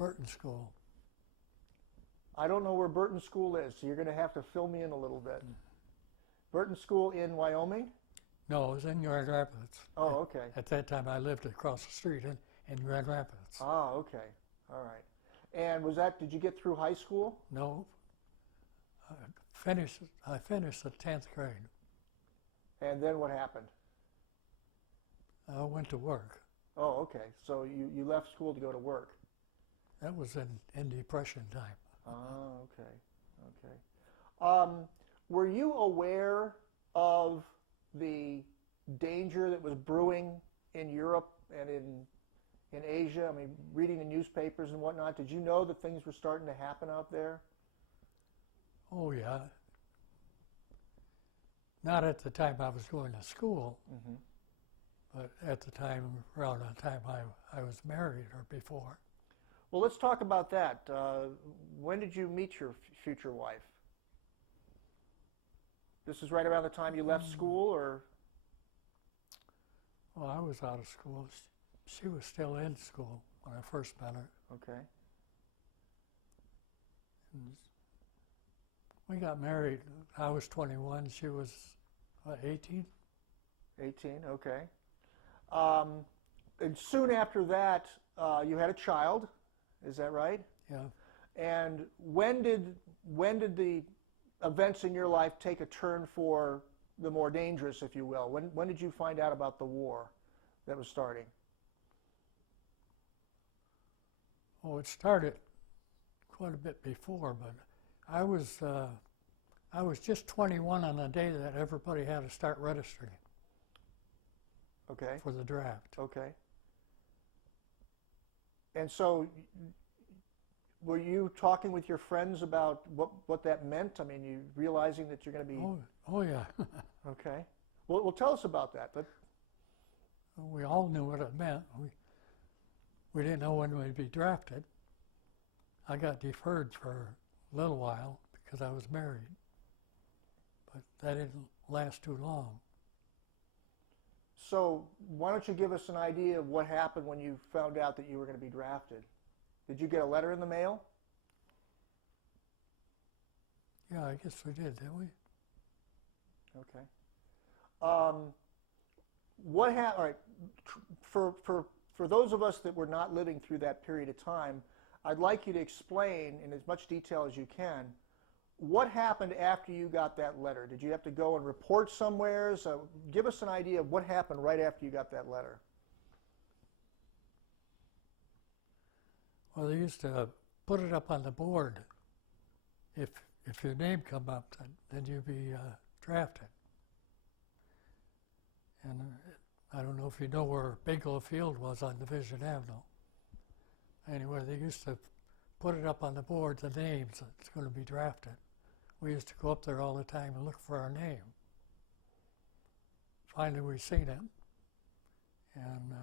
Burton School. I don't know where Burton School is, so you're going to have to fill me in a little bit. Burton School in Wyoming? No, it was in Grand Rapids. Oh, okay. At that time, I lived across the street in Grand Rapids. Ah, okay. All right. And did you get through high school? No. I finished the 10th grade. And then what happened? I went to work. Oh, okay. So you left school to go to work. That was in Depression time. Ah, okay. Okay. Were you aware of the danger that was brewing in Europe and in Asia? I mean, reading the newspapers and whatnot, did you know that things were starting to happen out there? Oh, yeah. Not at the time I was going to school, but at the time, around the time I was married or before. Well, let's talk about that. When did you meet your future wife? This is right around the time you left school, or? Well, I was out of school. She was still in school when I first met her. Okay. And we got married. I was 21. She was, 18? 18, okay. And soon after that, you had a child. Is that right? Yeah. And when did the events in your life take a turn for the more dangerous, if you will? When did you find out about the war that was starting? Oh, it started quite a bit before, but I was just 21 on the day that everybody had to start registering. Okay. For the draft. Okay. And so, were you talking with your friends about what that meant? I mean, you realizing that you're going to be... Oh yeah. Okay. Well, tell us about that. We all knew what it meant. We didn't know when we'd be drafted. I got deferred for a little while because I was married, but that didn't last too long. So why don't you give us an idea of what happened when you found out that you were going to be drafted? Did you get a letter in the mail? Yeah, I guess we did, didn't we? Okay. All right. For those of us that were not living through that period of time, I'd like you to explain in as much detail as you can what happened after you got that letter. Did you have to go and report somewhere? So give us an idea of what happened right after you got that letter. Well, they used to put it up on the board. If your name come up, then you'd be drafted. And I don't know if you know where Bigelow Field was on Division Avenue. Anyway, they used to put it up on the board, the names that's going to be drafted. We used to go up there all the time and look for our name. Finally, we seen it. And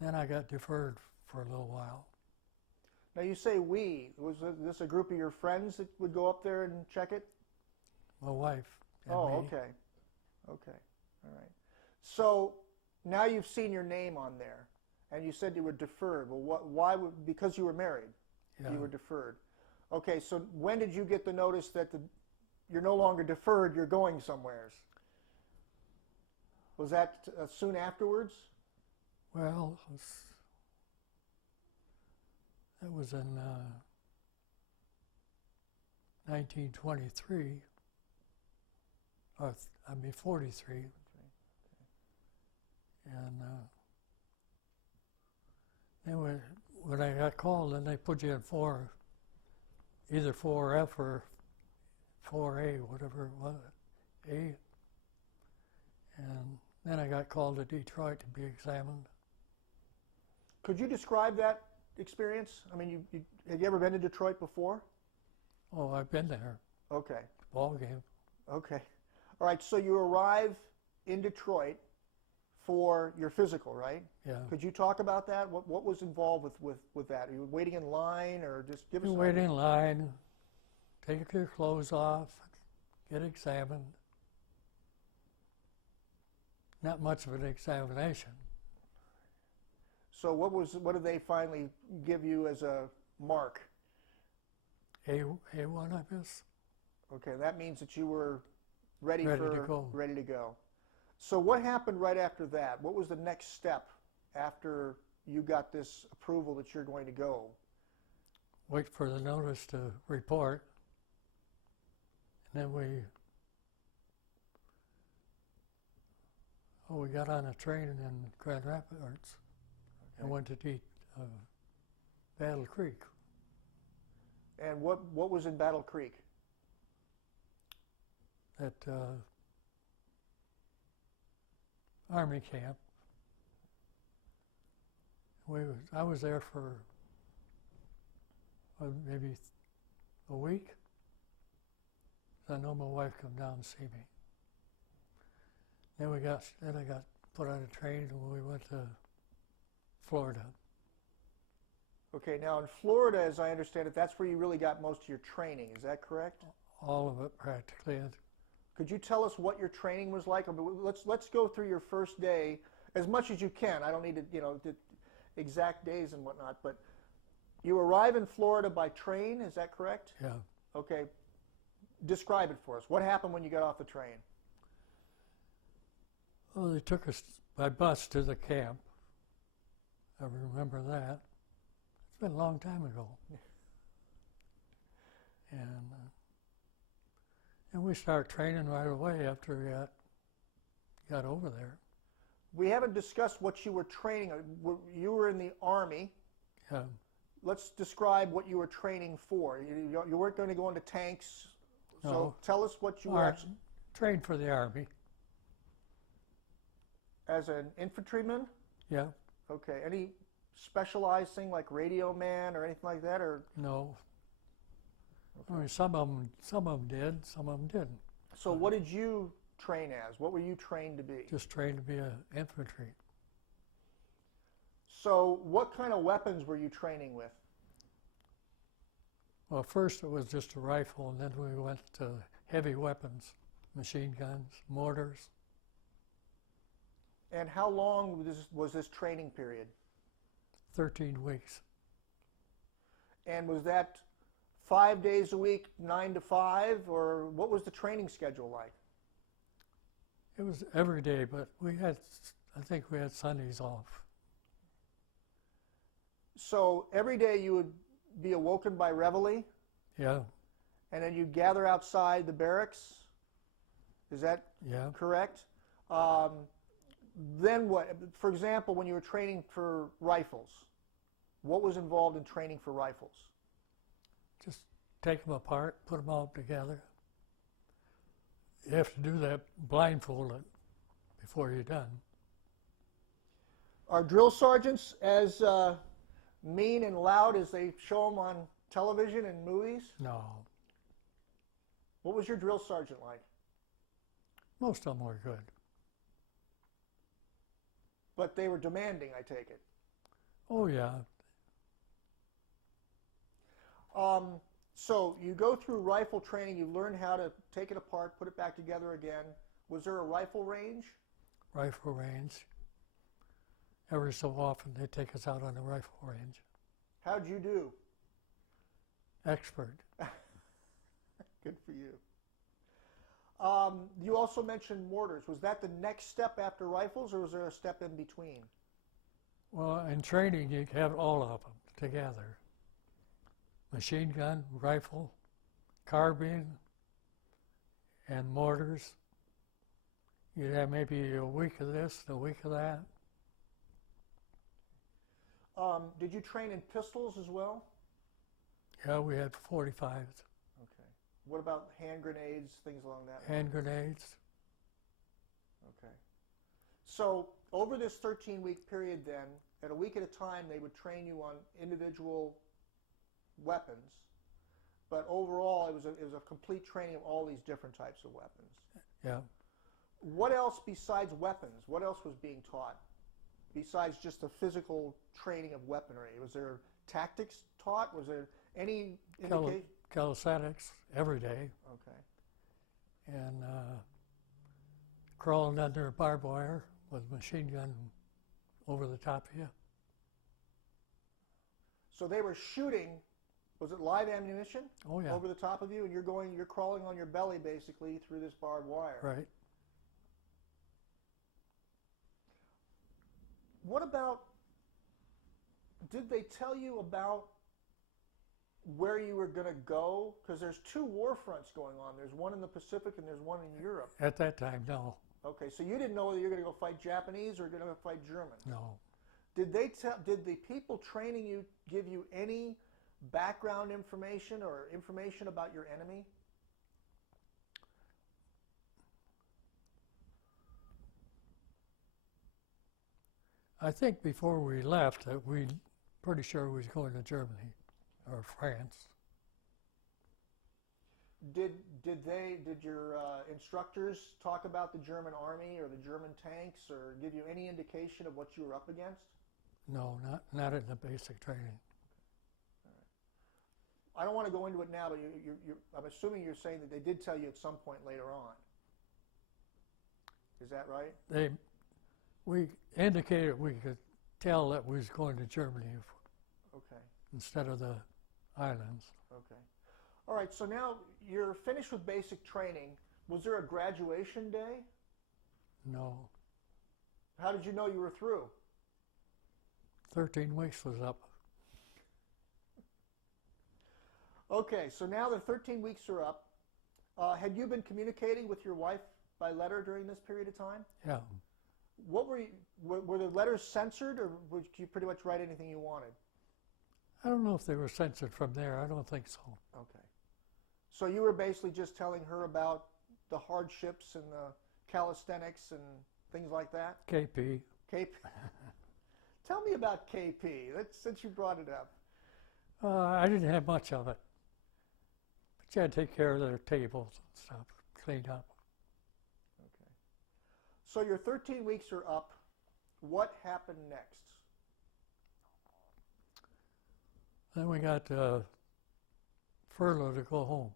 then I got deferred for a little while. Now you say we. Was this a group of your friends that would go up there and check it? My wife and me. Okay. Okay. All right. So now you've seen your name on there, and you said you were deferred. Well, why? Because you were married. Yeah. You were deferred. Okay. So when did you get the notice that you're no longer deferred? You're going somewheres. Was that soon afterwards? Well, that was in 1923, or 43. Okay. And then when I got called, then they put you in either 4F or 4A, whatever it was, A. And then I got called to Detroit to be examined. Could you describe that experience? I mean, have you ever been to Detroit before? Oh, I've been there. Okay. Ball game. Okay. All right, so you arrive in Detroit for your physical, right? Yeah. Could you talk about that? What was involved with that? Are you waiting in line, or just give us You an wait idea? in line, take your clothes off, get examined. Not much of an examination. So what did they finally give you as a mark? A1, I guess. Okay, that means that you were ready Ready to go. So what happened right after that? What was the next step after you got this approval that you're going to go? Wait for the notice to report. And then we got on a train in Grand Rapids and went to Battle Creek. And what was in Battle Creek? That Army camp. I was there for maybe a week. I know my wife come down and see me. Then I got put on a train and we went to Florida. Okay, now in Florida, as I understand it, that's where you really got most of your training. Is that correct? All of it practically. Could you tell us what your training was like? I mean, let's go through your first day as much as you can. I don't need to, the exact days and whatnot, but you arrive in Florida by train. Is that correct? Yeah. Okay. Describe it for us. What happened when you got off the train? Well, they took us by bus to the camp. I remember that. It's been a long time ago. And we started training right away after we got over there. We haven't discussed what you were training. You were in the Army. Yeah. Let's describe what you were training for. You weren't going to go into tanks. So No. tell us what you were actually... Trained for the Army. As an infantryman? Yeah. Okay. Any specialized thing like radio man or anything like that, or? No. Okay. I mean, some of them did, some of them didn't. So what did you train as? What were you trained to be? Just trained to be an infantry. So what kind of weapons were you training with? Well, first it was just a rifle, and then we went to heavy weapons, machine guns, mortars. And how long was this training period? 13 weeks. And was that 5 days a week, 9 to 5, or what was the training schedule like? It was every day, but I think we had Sundays off. So every day you would be awoken by reveille? Yeah. And then you'd gather outside the barracks? Is that correct? Then what? For example, when you were training for rifles, what was involved in training for rifles? Just take them apart, put them all together. You have to do that blindfolded before you're done. Are drill sergeants as mean and loud as they show them on television and movies? No. What was your drill sergeant like? Most of them were good. But they were demanding, I take it. Oh, yeah. So you go through rifle training, you learn how to take it apart, put it back together again. Was there a rifle range? Rifle range. Every so often they take us out on the rifle range. How'd you do? Expert. Good for you. You also mentioned mortars. Was that the next step after rifles, or was there a step in between? Well, in training you have all of them together. Machine gun, rifle, carbine, and mortars. You'd have maybe a week of this, a week of that. Did you train in pistols as well? Yeah, we had 45s. Okay. What about hand grenades, things along that line? Hand grenades. Okay. So over this 13-week period then, at a week at a time, they would train you on individual weapons, but overall it was a complete training of all these different types of weapons. Yeah. What else besides weapons? What else was being taught besides just the physical training of weaponry? Was there tactics taught? Was there any indication? Calisthenics every day. Okay. And crawling under barbed wire with a machine gun over the top of you. So they were shooting, was it live ammunition? Oh yeah. Over the top of you, and you're crawling on your belly basically through this barbed wire. Right. What about, did they tell you about where you were going to go? Because there's two war fronts going on. There's one in the Pacific and there's one in Europe. At that time, no. Okay, so you didn't know whether you were going to go fight Japanese or going to fight Germans. No. Did the people training you give you any background information or information about your enemy? I think before we left, we pretty sure we was going to Germany or France. Did your instructors talk about the German army or the German tanks or give you any indication of what you were up against? No, not in the basic training. I don't want to go into it now, but I'm assuming you're saying that they did tell you at some point later on. Is that right? We indicated we could tell that we was going to Germany Okay. instead of the islands. Okay. All right, so now you're finished with basic training. Was there a graduation day? No. How did you know you were through? 13 weeks was up. Okay, so now the 13 weeks are up. Had you been communicating with your wife by letter during this period of time? Yeah. What were the letters censored, or would you pretty much write anything you wanted? I don't know if they were censored from there. I don't think so. Okay. So you were basically just telling her about the hardships and the calisthenics and things like that? KP. KP. Tell me about KP, since you brought it up. I didn't have much of it. But you had to take care of their tables and stuff, clean up. Okay. So your 13 weeks are up. What happened next? Then we got furlough to go home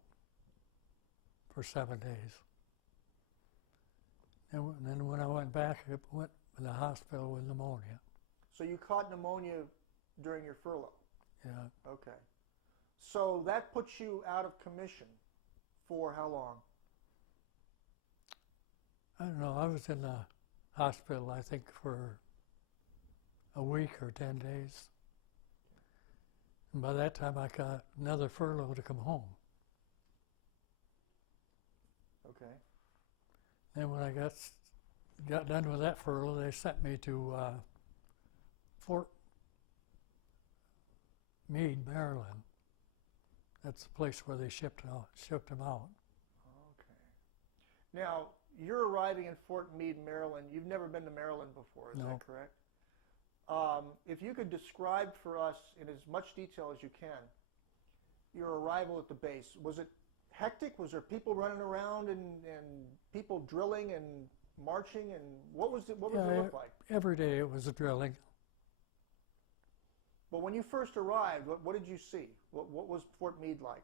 for 7 days. And then when I went back, I went in the hospital with pneumonia. So you caught pneumonia during your furlough? Yeah. Okay. So that puts you out of commission for how long? I don't know. I was in the hospital, I think, for a week or 10 days. And by that time, I got another furlough to come home. Okay. Then when I got done with that furlough, they sent me to Fort Meade, Maryland. That's the place where they shipped them out. Okay. Now, you're arriving in Fort Meade, Maryland. You've never been to Maryland before, is No. that correct? If you could describe for us in as much detail as you can your arrival at the base. Was it hectic? Was there people running around and people drilling and marching? And what was it look like? Every day it was a drilling. But when you first arrived, what did you see? What was Fort Meade like?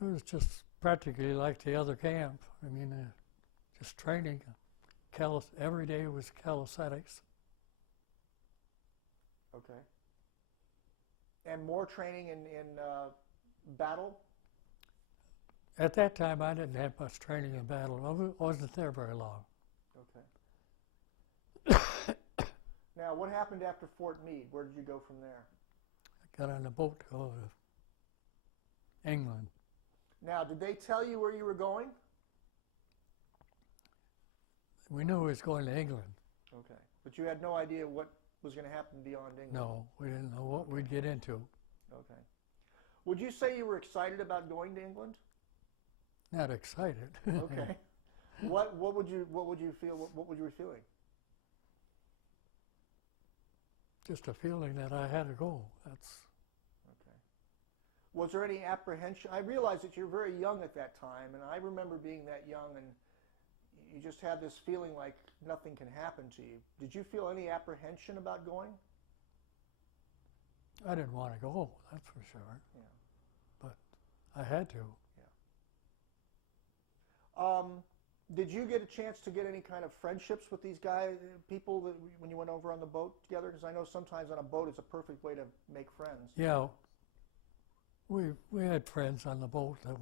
It was just practically like the other camp. I mean, just training. Every day was calisthenics. Okay. And more training in battle? At that time, I didn't have much training in battle. I wasn't there very long. Okay. Now, what happened after Fort Meade? Where did you go from there? I got on a boat to go to England. Now, did they tell you where you were going? We knew we was going to England. Okay. But you had no idea what was going to happen beyond England? No, we didn't know what we'd get into. Okay. Would you say you were excited about going to England? Not excited. Okay. What would you feel? What were you feeling? Just a feeling that I had to go. That's okay. Was there any apprehension? I realize that you're very young at that time, and I remember being that young, and you just had this feeling like nothing can happen to you. Did you feel any apprehension about going? I didn't want to go, that's for sure. Yeah. But I had to. Yeah. Did you get a chance to get any kind of friendships with these guys, people, that, when you went over on the boat together? Because I know sometimes on a boat it's a perfect way to make friends. Yeah, we had friends on the boat that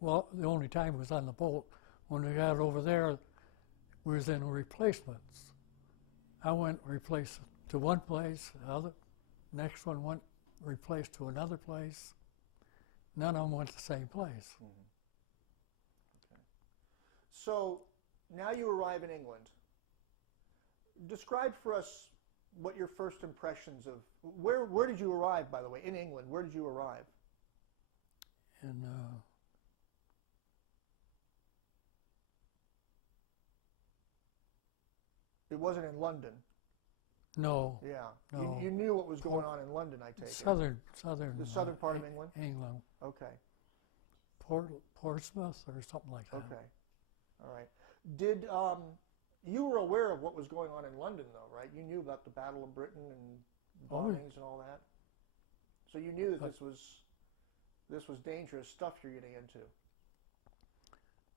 well, the only time was on the boat. When we got over there, we was in replacements. I went replaced to one place, the other, next one went replaced to another place. None of them went to the same place. Mm-hmm. Okay. So now you arrive in England. Describe for us what your first impressions of where did you arrive, by the way, in England? Where did you arrive? And it wasn't in London. no, Yeah. no. You knew what was going on in London, I take it. Southern. The southern part of England? England. Okay. Portsmouth or something like that. Okay. All right. Did you were aware of what was going on in London, though, right? You knew about the Battle of Britain and bombings and all that. So you knew that this was dangerous stuff you're getting into.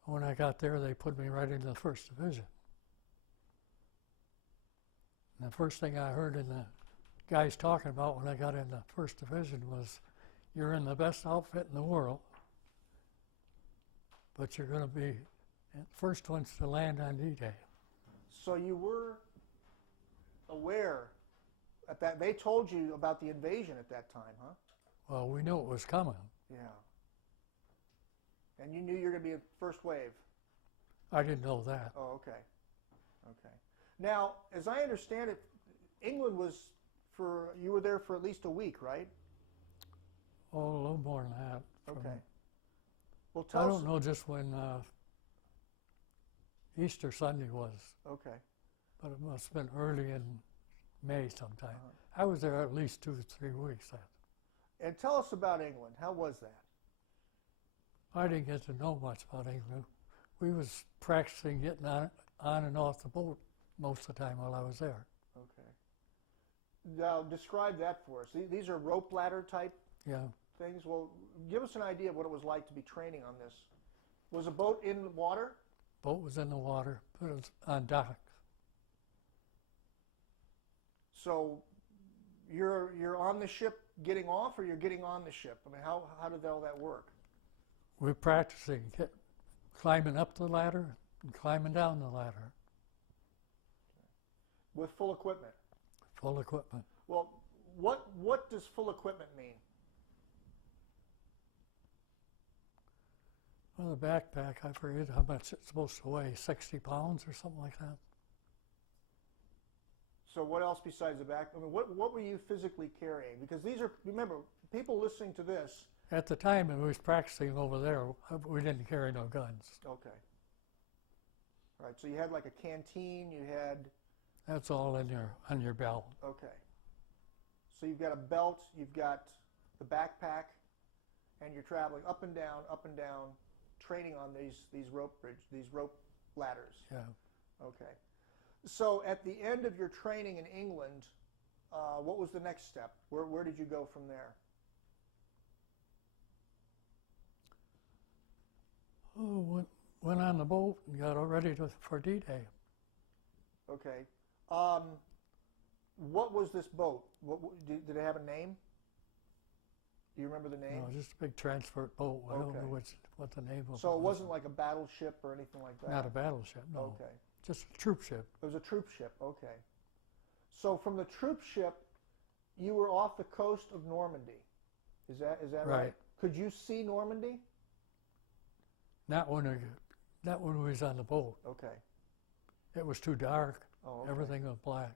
When I got there, they put me right into the 1st Division. And the first thing I heard in the guys talking about when I got in the 1st Division was, you're in the best outfit in the world, but you're going to be the first ones to land on D-Day. So you were aware at that, they told you about the invasion at that time, huh? Well, we knew it was coming. Yeah. And you knew you were going to be in first wave. I didn't know that. Oh, okay. Okay. Now, as I understand it, England was you were there for at least a week, right? Oh, a little more than that. Okay. Well, I don't know just when Easter Sunday was. Okay. But it must have been early in May sometime. I was there at least 2 to 3 weeks then. And tell us about England. How was that? I didn't get to know much about England. We was practicing getting on and off the boat most of the time while I was there. Okay. Now, describe that for us. These are rope ladder type things? Well, give us an idea of what it was like to be training on this. Was a boat in the water? Boat was in the water, but it was on dock. So you're on the ship getting off, or you're getting on the ship? I mean, how did all that work? We're practicing climbing up the ladder and climbing down the ladder. With full equipment? Full equipment. Well, what does full equipment mean? Well, the backpack, I forget how much it's supposed to weigh, 60 pounds or something like that. So what else besides the back? I mean, what were you physically carrying? Because these are, remember, people listening to this. At the time we was practicing over there, we didn't carry no guns. Okay. All right, so you had like a canteen, you had... That's all in on your belt. Okay. So you've got a belt, you've got the backpack, and you're traveling up and down, training on these rope ladders. Yeah. Okay. So at the end of your training in England, what was the next step? Where did you go from there? Oh, went on the boat and got all ready for D-Day. Okay. What was this boat? Did it have a name? Do you remember the name? No, just a big transport boat. I don't know what the name was. So it wasn't like a battleship or anything like that? Not a battleship, no. Okay. Just a troop ship. It was a troop ship, okay. So from the troop ship, you were off the coast of Normandy. Is that right? Could you see Normandy? Not when we was on the boat. Okay. It was too dark. Oh, okay. Everything was black.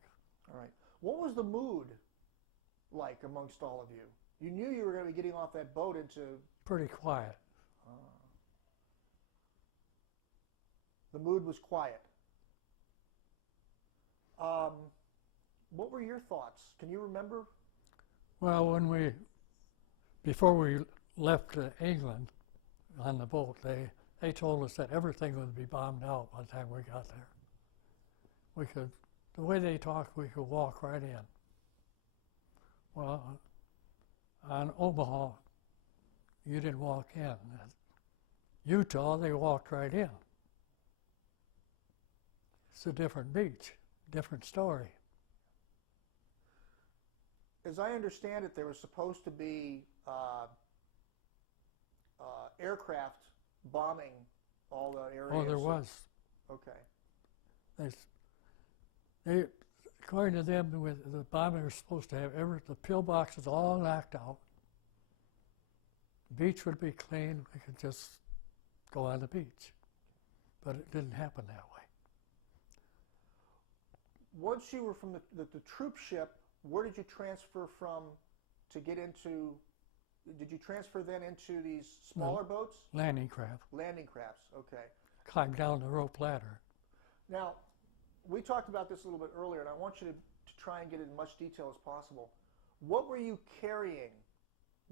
All right. What was the mood like amongst all of you? You knew you were going to be getting off that boat into... Pretty quiet. The mood was quiet. What were your thoughts? Can you remember? Well, before we left England on the boat, they told us that everything would be bombed out by the time we got there. The way they talked, we could walk right in. Well, on Omaha, you didn't walk in. Utah, they walked right in. It's a different beach, different story. As I understand it, there was supposed to be aircraft bombing all the areas. Oh, there was. Okay. They, according to them, with the bombing was supposed to have the pillboxes all knocked out. The beach would be clean. We could just go on the beach. But it didn't happen that way. Once you were from the troop ship, where did you transfer from to get into? Did you transfer then into these smaller boats? Landing craft. Landing crafts, okay. Climb down the rope ladder. Now, we talked about this a little bit earlier, and I want you to try and get in as much detail as possible. What were you carrying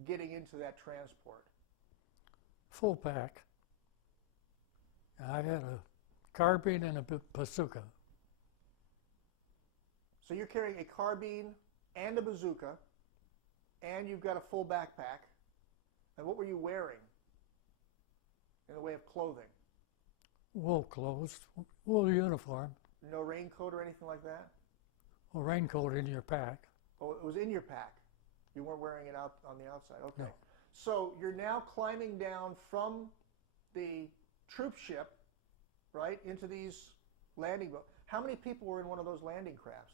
getting into that transport? Full pack. I had a carbine and a bazooka. So you're carrying a carbine and a bazooka, and you've got a full backpack. And what were you wearing in the way of clothing? Wool clothes, wool uniform. No raincoat or anything like that? A raincoat in your pack. Oh, it was in your pack. You weren't wearing it out on the outside. Okay. No. So you're now climbing down from the troop ship, right, into these landing boats. How many people were in one of those landing crafts?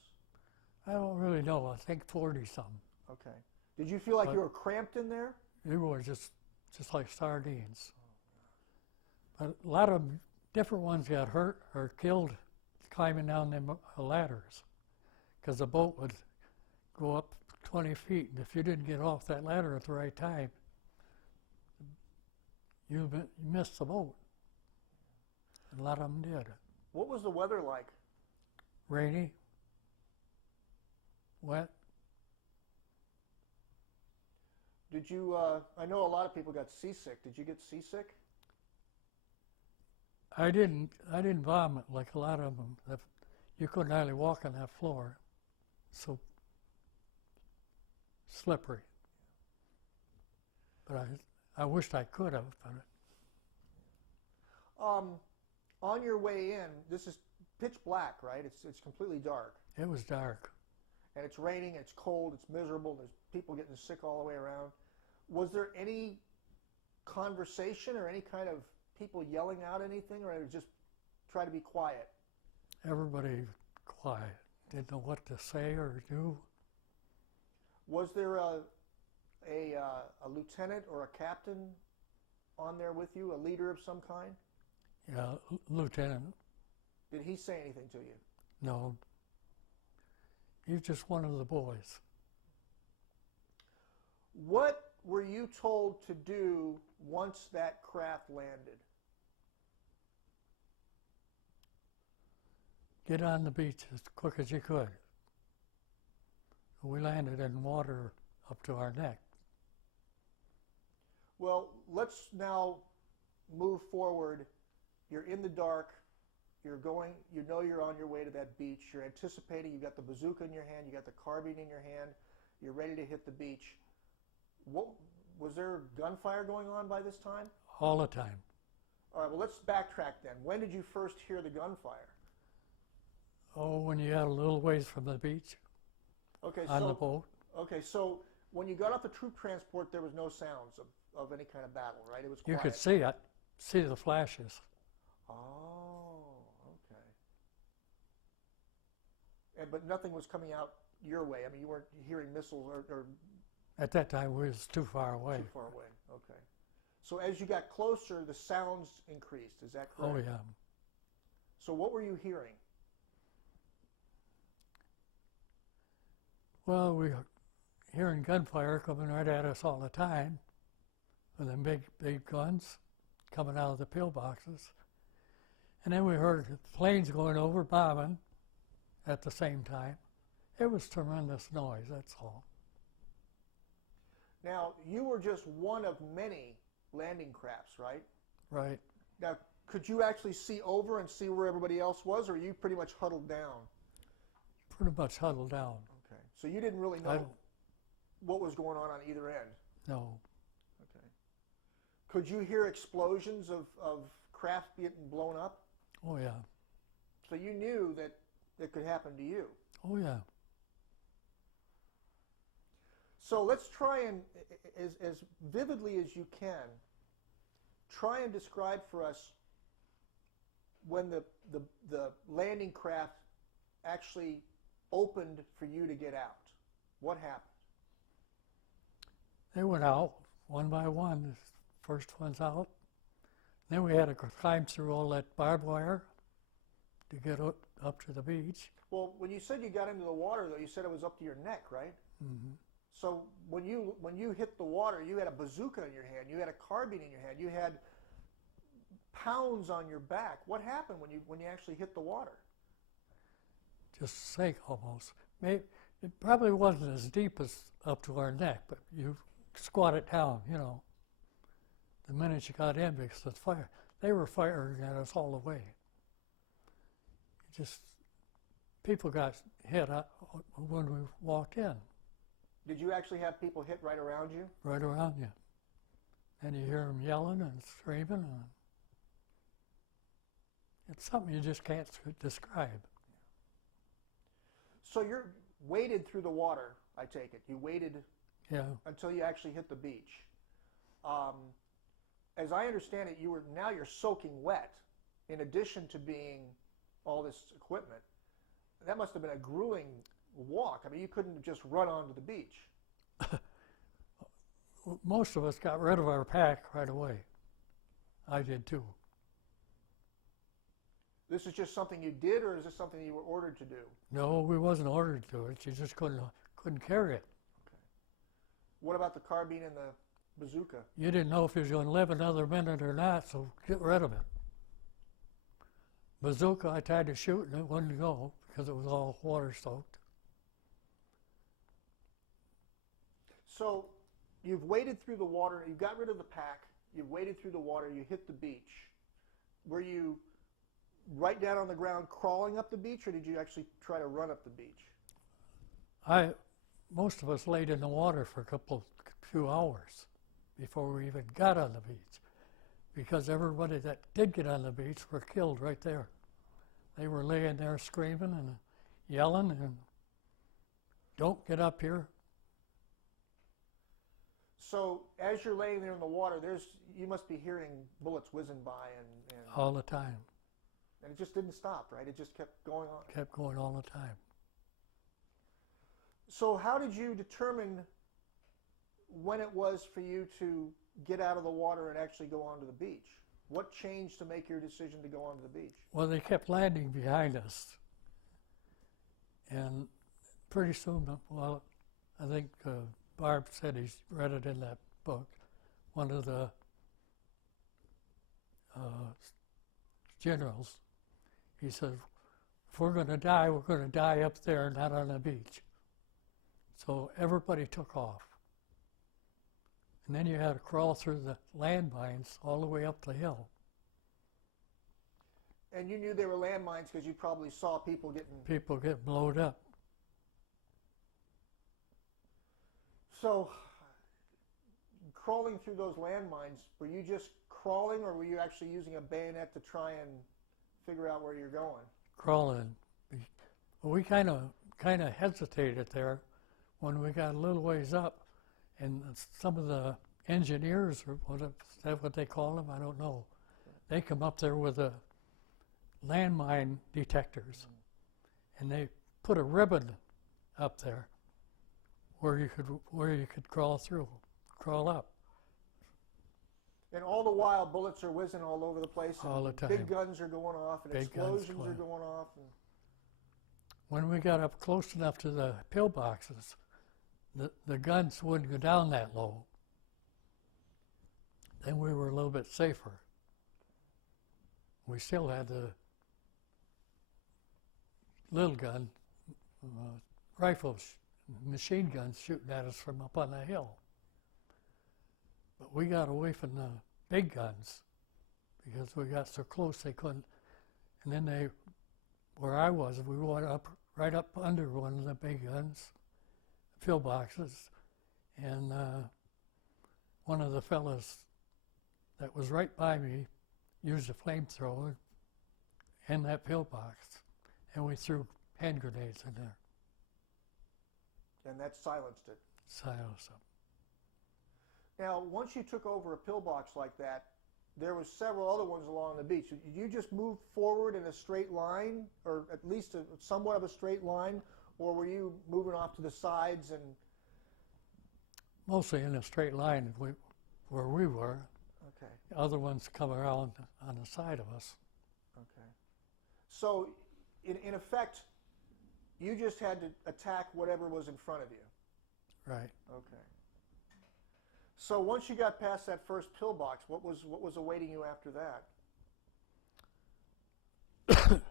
I don't really know. I think 40-some. Okay. Did you feel like you were cramped in there? They were just like sardines. But a lot of them, different ones got hurt or killed climbing down them ladders, because the boat would go up 20 feet, and if you didn't get off that ladder at the right time, you missed the boat. And a lot of them did. What was the weather like? Rainy, wet. Did you, I know a lot of people got seasick. Did you get seasick? I didn't vomit like a lot of them. You couldn't hardly walk on that floor. So slippery. But I wished I could have. But on your way in, this is pitch black, right? It's completely dark. it was dark. And it's raining, it's cold, it's miserable, there's people getting sick all the way around. Was there any conversation or any kind of people yelling out anything, or it was just try to be quiet? Everybody quiet. Didn't know what to say or do. Was there a lieutenant or a captain on there with you, a leader of some kind? Yeah, lieutenant. Did he say anything to you? No. He was just one of the boys. What were you told to do once that craft landed? Get on the beach as quick as you could. We landed in water up to our neck. Well, let's now move forward. You're in the dark. You're going, you know you're on your way to that beach. You're anticipating, you've got the bazooka in your hand, you got the carbine in your hand. You're ready to hit the beach. What, was there gunfire going on by this time? All the time. All right, well, let's backtrack then. When did you first hear the gunfire? Oh, when you got a little ways from the beach, Okay, on the boat. Okay, so when you got off the troop transport, there was no sounds of any kind of battle, right? It was quiet. You could see it, see the flashes. Oh, okay. But nothing was coming out your way. I mean, you weren't hearing missiles or At that time, we was too far away. too far away. Okay. So as you got closer, the sounds increased. Is that correct? Oh, yeah. So what were you hearing? Well, we were hearing gunfire coming right at us all the time, with them big guns coming out of the pillboxes. And then we heard planes going over, bombing at the same time. It was tremendous noise, that's all. Now, you were just one of many landing crafts, right? Right. Now, could you actually see over and see where everybody else was, or were you pretty much huddled down? Pretty much huddled down. Okay. So you didn't really know what was going on either end? No. Okay. Could you hear explosions of craft getting blown up? Oh, yeah. So you knew that it could happen to you. Oh, yeah. So let's try and, as vividly as you can, try and describe for us when the landing craft actually opened for you to get out. What happened? They went out one by one, the first ones out. Then we had to climb through all that barbed wire to get up to the beach. Well, when you said you got into the water, though, you said it was up to your neck, right? Mm-hmm. So when you hit the water, you had a bazooka in your hand, you had a carbine in your hand, you had pounds on your back. What happened when you actually hit the water? Just sank almost. Maybe, it probably wasn't as deep as up to our neck, but you squat it down, you know, the minute you got in, because the fire, they were firing at us all the way. Just, people got hit when we walked in. Did you actually have people hit right around you? Right around you. And you hear them yelling and screaming. And it's something you just can't describe. So you waded through the water, I take it. You waded until you actually hit the beach. As I understand it, now you're soaking wet, in addition to being all this equipment. That must have been a grueling walk. I mean, you couldn't just run onto the beach. Most of us got rid of our pack right away. I did too. This is just something you did, or is this something you were ordered to do? No, we wasn't ordered to do it. You just couldn't carry it. Okay. What about the carbine and the bazooka? You didn't know if you was going to live another minute or not, so get rid of it. Bazooka, I tried to shoot and it wouldn't go because it was all water soaked. So you've waded through the water, you got rid of the pack, you've waded through the water, you hit the beach. Were you right down on the ground crawling up the beach, or did you actually try to run up the beach? Most of us laid in the water for a few hours before we even got on the beach, because everybody that did get on the beach were killed right there. They were laying there screaming and yelling and, "Don't get up here." So as you're laying there in the water, you must be hearing bullets whizzing by and All the time. And it just didn't stop, right? It just kept going on. Kept going all the time. So how did you determine when it was for you to get out of the water and actually go onto the beach? What changed to make your decision to go onto the beach? Well, they kept landing behind us. And pretty soon, well, I think Barb said he's read it in that book. One of the generals, he said, if we're going to die up there, not on the beach. So everybody took off. And then you had to crawl through the landmines all the way up the hill. And you knew they were landmines because you probably saw people get blown up. So, crawling through those landmines, were you just crawling, or were you actually using a bayonet to try and figure out where you're going? Crawling. We kind of hesitated there when we got a little ways up, and some of the engineers, or is that what they call them? I don't know. They come up there with the landmine detectors, and they put a ribbon up there where you could crawl up. And all the while, bullets are whizzing all over the place. All the time. Big guns are going off, and explosions are going off. And when we got up close enough to the pillboxes, the guns wouldn't go down that low. Then we were a little bit safer. We still had the little gun, rifles, machine guns shooting at us from up on the hill. But we got away from the big guns because we got so close they couldn't. And then where I was, we went right up under one of the big guns, pillboxes, and one of the fellas that was right by me used a flamethrower in that pillbox. and we threw hand grenades in there, And that silenced it. silenced them. Now, once you took over a pillbox like that, there was several other ones along the beach. Did you just move forward in a straight line, or at least somewhat of a straight line, or were you moving off to the sides and? Mostly in a straight line where we were. Okay. The other ones come around on the side of us. Okay. So, in effect, you just had to attack whatever was in front of you. Right. Okay. So once you got past that first pillbox, what was awaiting you after that?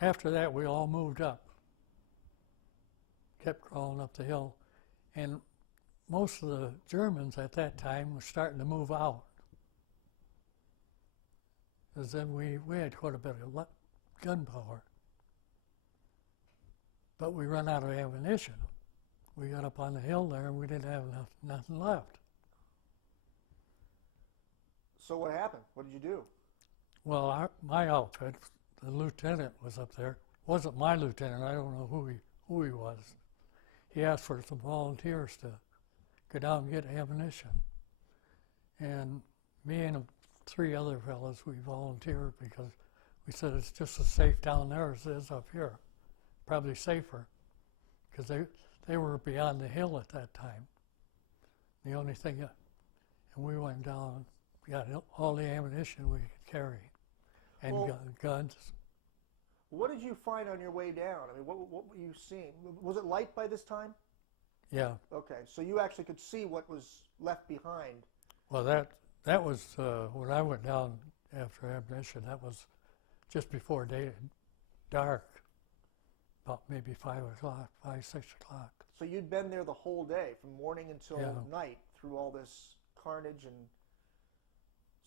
After that, we all moved up, kept crawling up the hill, and most of the Germans at that time were starting to move out. Because then we had quite a bit of gunpowder. But we ran out of ammunition. We got up on the hill there and we didn't have nothing left. So what happened? What did you do? Well, my outfit, the lieutenant was up there. Wasn't my lieutenant. I don't know who he was. He asked for some volunteers to go down and get ammunition. And me and 3 other fellows, we volunteered because we said it's just as safe down there as it is up here. Probably safer, because they were beyond the hill at that time. The only thing, and we went down, got all the ammunition we could carry, and guns. What did you find on your way down? I mean, what were you seeing? Was it light by this time? Yeah. Okay, so you actually could see what was left behind. Well, that was when I went down after ammunition. That was just before dark, about maybe 5, 6 o'clock. So you'd been there the whole day, from morning until night, through all this carnage, and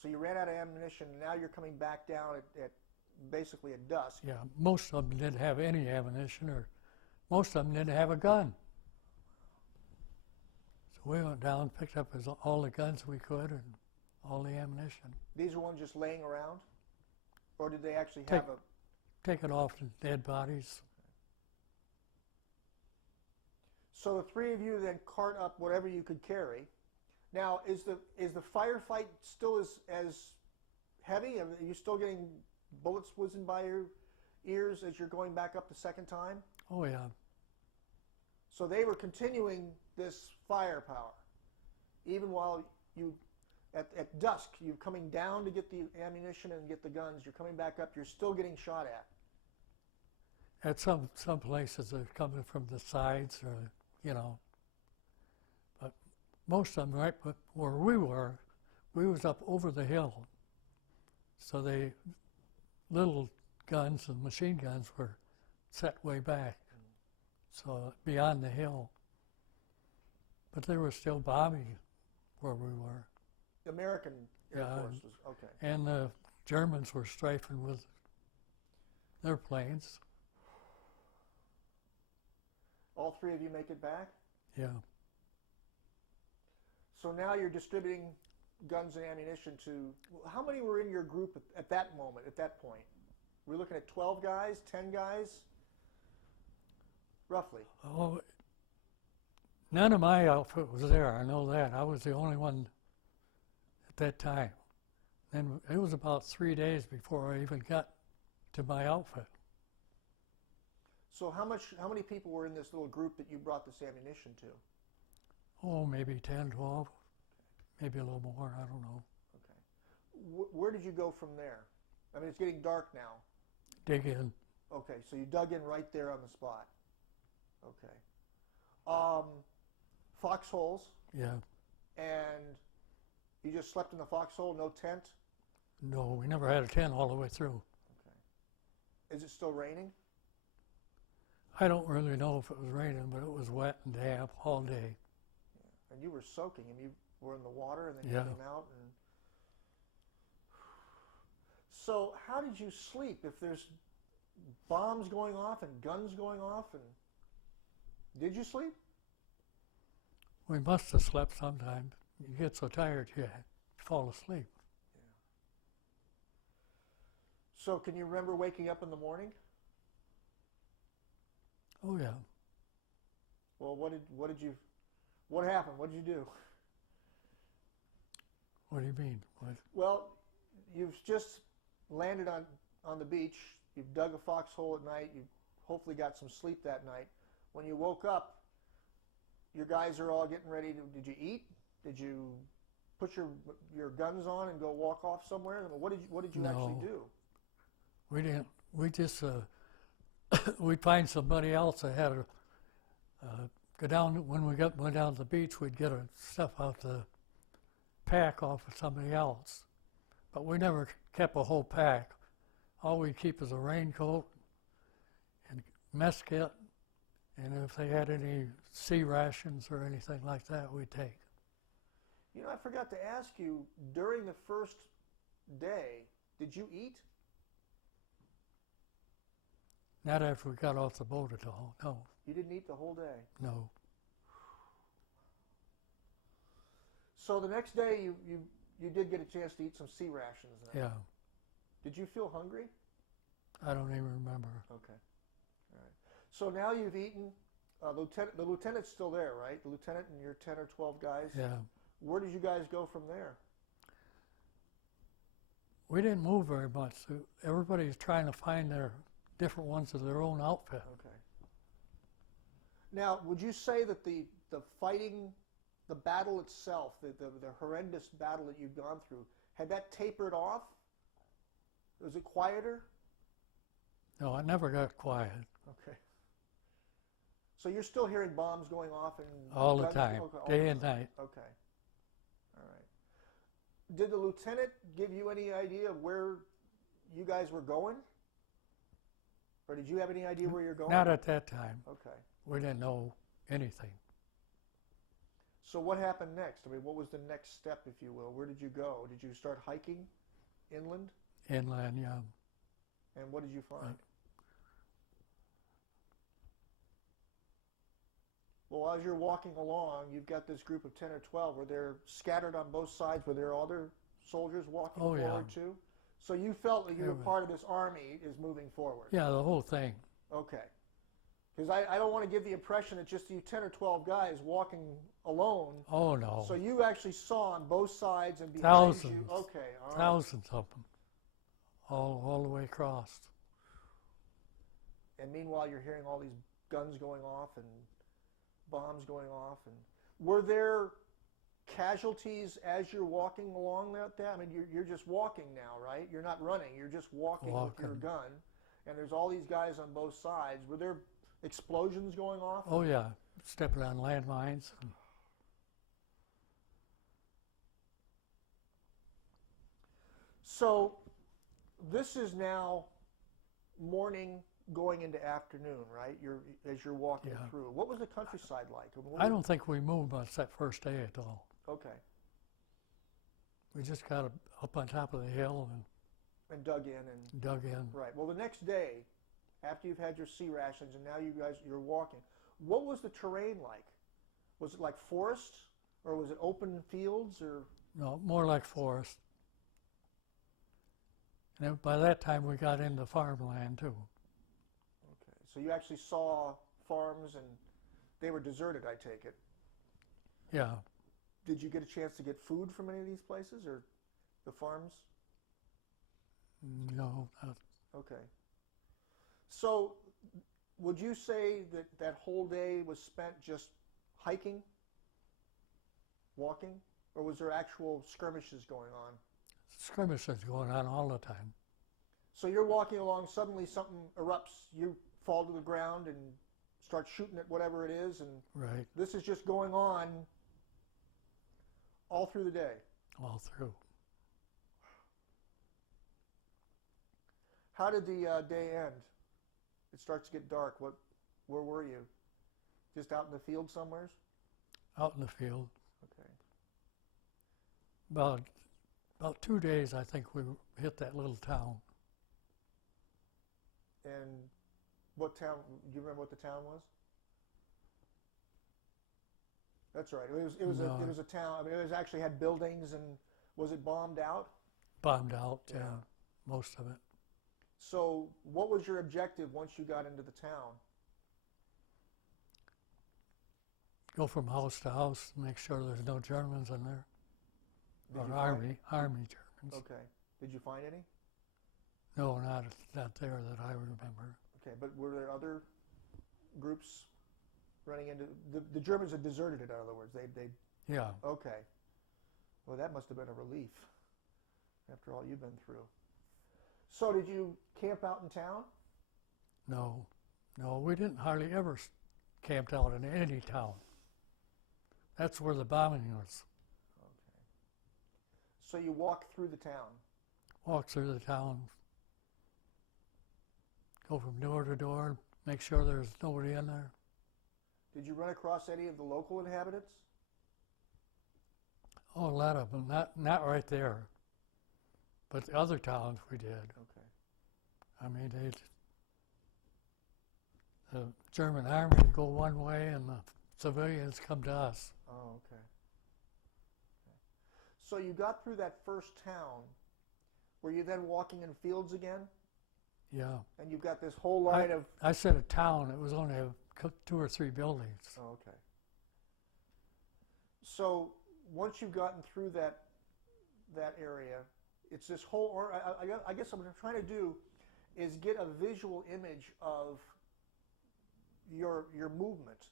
so you ran out of ammunition, and now you're coming back down at basically at dusk. Yeah, most of them didn't have any ammunition, or most of them didn't have a gun. So we went down, picked up all the guns we could, and all the ammunition. These were ones just laying around? Or did they actually have Taken off the dead bodies. So the 3 of you then cart up whatever you could carry. Now, is the firefight still as heavy? Are you still getting bullets whizzing by your ears as you're going back up the second time? Oh, yeah. So they were continuing this firepower, even while you, at dusk, you're coming down to get the ammunition and get the guns. You're coming back up. You're still getting shot at. At some places they're coming from the sides, or but most of them right where we was up over the hill. So the little guns and machine guns were set way back, so beyond the hill. But they were still bombing where we were. The American Air Force was, okay. And the Germans were strafing with their planes. All 3 of you make it back? Yeah. So now you're distributing guns and ammunition to, how many were in your group at that moment, at that point? We're looking at 12 guys, 10 guys? Roughly. Oh, none of my outfit was there, I know that. I was the only one at that time. And it was about 3 days before I even got to my outfit. So how many people were in this little group that you brought this ammunition to? Oh, maybe 10, 12, maybe a little more, I don't know. Okay. Where did you go from there? I mean, it's getting dark now. Dig in. Okay, so you dug in right there on the spot. Okay. Foxholes. Yeah. And you just slept in the foxhole, no tent? No, we never had a tent all the way through. Okay. Is it still raining? I don't really know if it was raining, but it was wet and damp all day. Yeah. And you were soaking, and you were in the water, and then you came out. And so how did you sleep if there's bombs going off and guns going off? And did you sleep? We must have slept sometime. You get so tired you fall asleep. Yeah. So can you remember waking up in the morning? Oh yeah. Well, what happened? What did you do? What do you mean? What? Well, you've just landed on the beach. You've dug a foxhole at night. You hopefully got some sleep that night. When you woke up, your guys are all getting ready to. Did you eat? Did you put your guns on and go walk off somewhere? I mean, what did you actually No. do? We didn't. We just we'd find somebody else that had a go down. When we went down to the beach, we'd get our stuff out the pack off of somebody else. But we never kept a whole pack. All we keep is a raincoat and mess kit, and if they had any sea rations or anything like that, we'd take. You know, I forgot to ask you, during the first day, did you eat? Not after we got off the boat at all. No, You didn't eat the whole day. no. So the next day, you did get a chance to eat some sea rations then. Yeah, Did you feel hungry? I don't even remember. Okay. All right. So now you've eaten. The lieutenant's still there, right? The lieutenant and your 10 or 12 guys? Yeah. Where did you guys go from there? We didn't move very much. So everybody's trying to find their different ones of their own outfit. Okay. Now, would you say that the fighting, the battle itself, the horrendous battle that you've gone through, had that tapered off? Was it quieter? No, I never got quiet. Okay. So you're still hearing bombs going off and All the guns- time, okay, all day the and time. night. Okay. All right. Did the lieutenant give you any idea of where you guys were going? Or did you have any idea where you're going? Not at that time. Okay. We didn't know anything. So what happened next? I mean, what was the next step, if you will? Where did you go? Did you start hiking inland? Inland, yeah. And what did you find? Right. Well, as you're walking along, you've got this group of 10 or 12. Were there scattered on both sides? Were there other soldiers walking Oh, yeah. forward too? So you felt that you were Yeah. part of this army is moving forward. Yeah, the whole thing. Okay. Because I don't want to give the impression that just you 10 or 12 guys walking alone. Oh, no. So you actually saw on both sides and behind Thousands. you. Okay, all right. Thousands of them. All the way across. And meanwhile, you're hearing all these guns going off and bombs going off. And were there casualties as you're walking along that? I mean, you're just walking now, right? You're not running. You're just walking with your Walking. gun. And there's all these guys on both sides. Were there explosions going off? Oh, yeah. Stepping on landmines. So this is now morning going into afternoon, right? As you're walking Yeah. through. What was the countryside like? I don't think we moved much that first day at all. Okay. We just got up on top of the hill And dug in and dug in. right. Well, the next day, after you've had your sea rations and now you're walking, what was the terrain like? Was it like forest, or was it open fields, or? No, more like forest. And then by that time we got into farmland too. Okay. So you actually saw farms, and they were deserted, I take it. Yeah. Did you get a chance to get food from any of these places, or the farms? No, not, Okay. So would you say that that whole day was spent just hiking, walking, or was there actual skirmishes going on? skirmishes going on all the time. So you're walking along, suddenly something erupts, you fall to the ground and start shooting at whatever it is, and Right, this is just going on all through the day. all through. How did the day end? It starts to get dark. Where were you? Just out in the field somewhere? Out in the field. Okay. About 2 days, I think we hit that little town. And what town? Do you remember what the town was? That's right. It was No. a town. I mean, it was actually had buildings, and was it bombed out? Bombed out, Yeah. yeah, most of it. So what was your objective once you got into the town? go from house to house, make sure there's no Germans in there, Did or you army Germans. Okay. Did you find any? No, not there that I remember. Okay, but were there other groups running into the Germans had deserted it? In other words, they Yeah, okay. Well, that must have been a relief after all you've been through. So, did you camp out in town? no, we didn't hardly ever camped out in any town. That's where the bombing was. Okay. So you walked through the town. Walk through the town, go from door to door, make sure there's nobody in there. Did you run across any of the local inhabitants? Oh, a lot of them, not right there, but the other towns we did. Okay. I mean, the German army would go one way and the civilians come to us. Oh, okay. So you got through that first town. Were you then walking in fields again? Yeah. And you've got this whole line of... I said a town, it was only 2 or 3 buildings. Oh, okay. So once you've gotten through that area, it's this whole... I guess what I'm trying to do is get a visual image of your movement.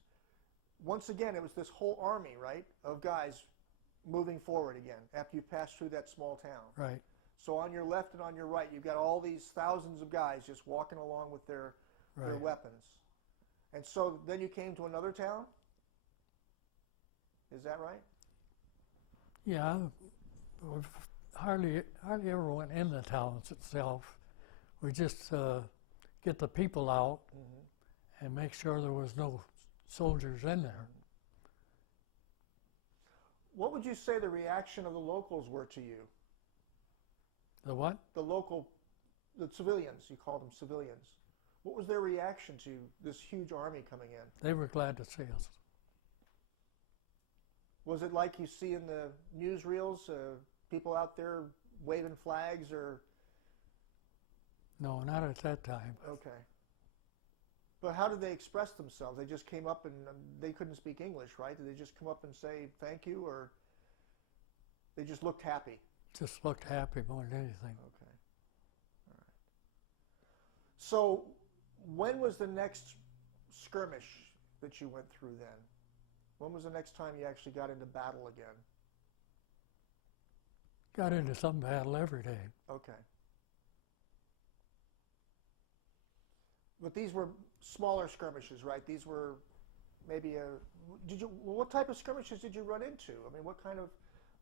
Once again, it was this whole army, right, of guys moving forward again after you pass through that small town. Right. So on your left and on your right, you've got all these thousands of guys just walking along with their weapons. And so then you came to another town? Is that right? Yeah. We hardly ever went in the towns itself. We just get the people out and make sure there was no soldiers in there. What would you say the reaction of the locals were to you? The what? The civilians, you call them civilians. What was their reaction to this huge army coming in? They were glad to see us. Was it like you see in the newsreels, people out there waving flags or? No, not at that time. Okay. But how did they express themselves? They just came up and they couldn't speak English, right? Did they just come up and say thank you, or they just looked happy? Just looked happy more than anything. Okay. All right. So when was the next skirmish that you went through then? When was the next time you actually got into battle again? Got into some battle every day. Okay. But these were smaller skirmishes, right? These were maybe what type of skirmishes did you run into? I mean, what kind of,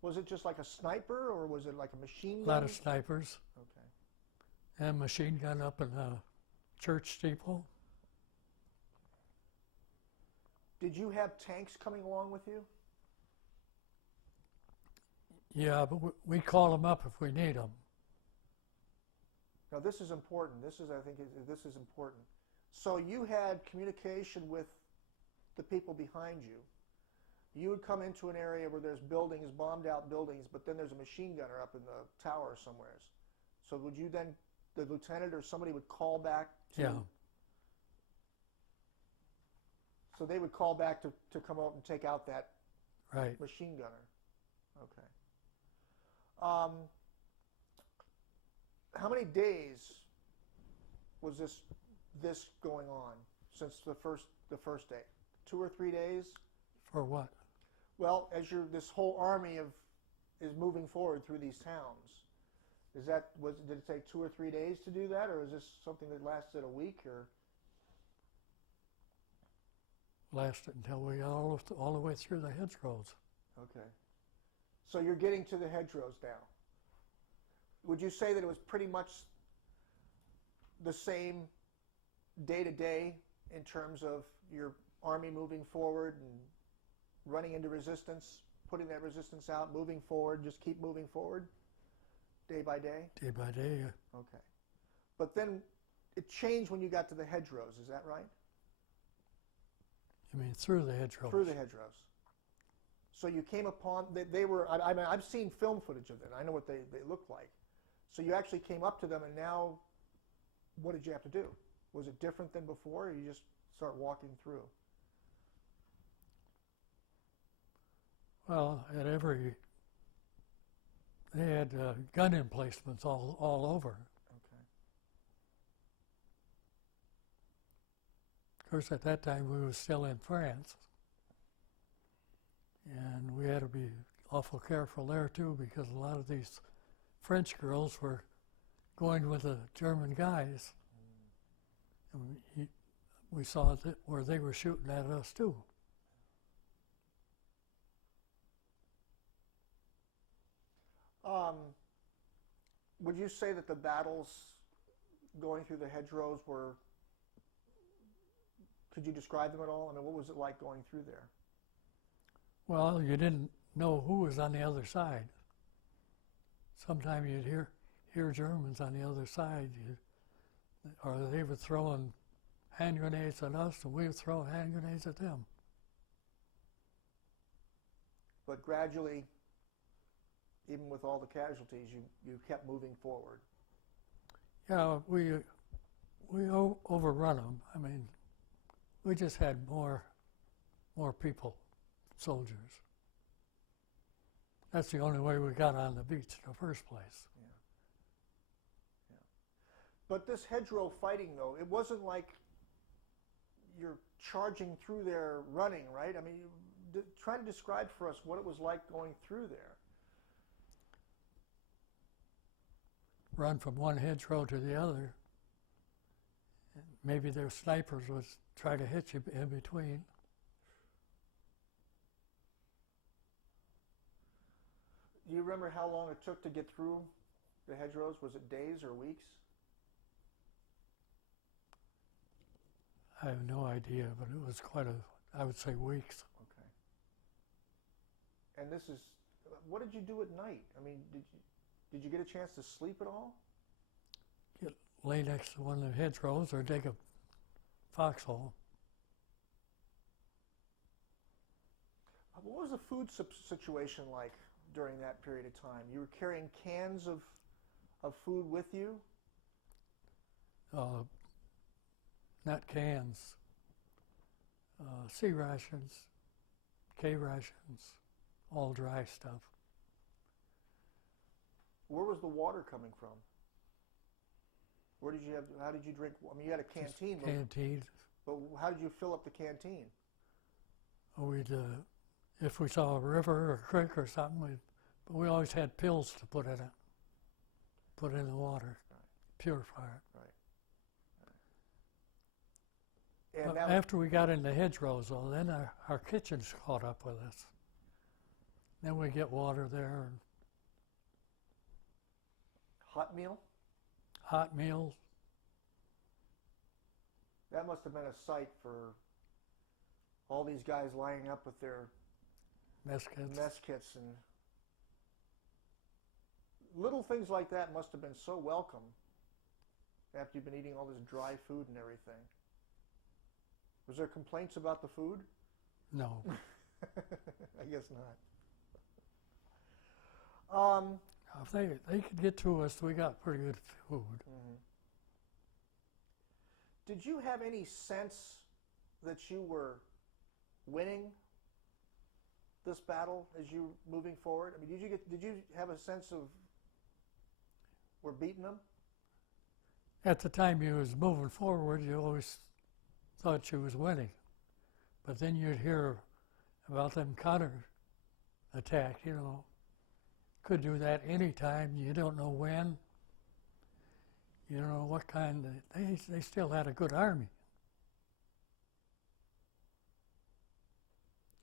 was it just like a sniper or was it like a machine gun? A lot of snipers. Okay. And machine gun up in the church steeple. Did you have tanks coming along with you? Yeah, but we call them up if we need them. Now this is important. This is important. So you had communication with the people behind you. You would come into an area where there's buildings, bombed out buildings, but then there's a machine gunner up in the tower somewhere. So would you then, the lieutenant or somebody would call back to... Yeah. So they would call back to come out and take out that Right. machine gunner. Okay. How many days was this going on since the first day? 2 or 3 days? For what? Well, as this whole army is moving forward through these towns, did it take 2 or 3 days to do that, or is this something that lasted a week, or? Lasted until we got all the way through the hedgerows. Okay. So you're getting to the hedgerows now. Would you say that it was pretty much the same day to day in terms of your army moving forward and running into resistance, putting that resistance out, moving forward, just keep moving forward day by day? Day by day. Okay. But then it changed when you got to the hedgerows, is that right? You mean through the hedgerows? Through the hedgerows. So you came upon, they were, I mean, I've seen film footage of them. I know what they looked like. So you actually came up to them, and now what did you have to do? Was it different than before, or you just start walking through? Well, they had gun emplacements all over. Okay. Of course, at that time we were still in France, and we had to be awful careful there too, because a lot of these French girls were going with the German guys, and we saw that where they were shooting at us too. Would you say that the battles going through the hedgerows were, could you describe them at all? I mean, what was it like going through there? Well, you didn't know who was on the other side. Sometimes you'd hear Germans on the other side, or they were throwing hand grenades at us, and we were throwing hand grenades at them. But gradually, even with all the casualties, you kept moving forward. Yeah, we overrun them. I mean, we just had more people, soldiers. That's the only way we got on the beach in the first place. Yeah. Yeah. But this hedgerow fighting, though, it wasn't like you're charging through there running, right? I mean, try to describe for us what it was like going through there. Run from one hedgerow to the other. Maybe their snipers would try to hit you in between. Do you remember how long it took to get through the hedgerows? Was it days or weeks? I have no idea, but it was I would say weeks. Okay. And what did you do at night? I mean, did you get a chance to sleep at all? Lay next to one of the hedgerows or dig a foxhole. What was the food situation like during that period of time? You were carrying cans of food with you? Not cans. C rations, K rations, all dry stuff. Where was the water coming from? How did you drink? I mean, you had a canteen. Canteen. But how did you fill up the canteen? We'd, if we saw a river or creek or something, but we always had pills to put in it. Put in the water, Right. Purify it. Right. And But after we got into hedgerows, though, then our kitchens caught up with us. Then we get water there and hot meal? hot meals. That must have been a sight for all these guys lining up with their Mess kits. And little things like that must have been so welcome after you've been eating all this dry food and everything. Was there complaints about the food? No. I guess not. If they could get to us, we got pretty good food. Mm-hmm. Did you have any sense that you were winning this battle as you were moving forward? I mean, did you have a sense of we're beating them? At the time you was moving forward, you always thought you was winning. But then you'd hear about them counter attack, Could do that anytime. You don't know when. You don't know what kind. They still had a good army.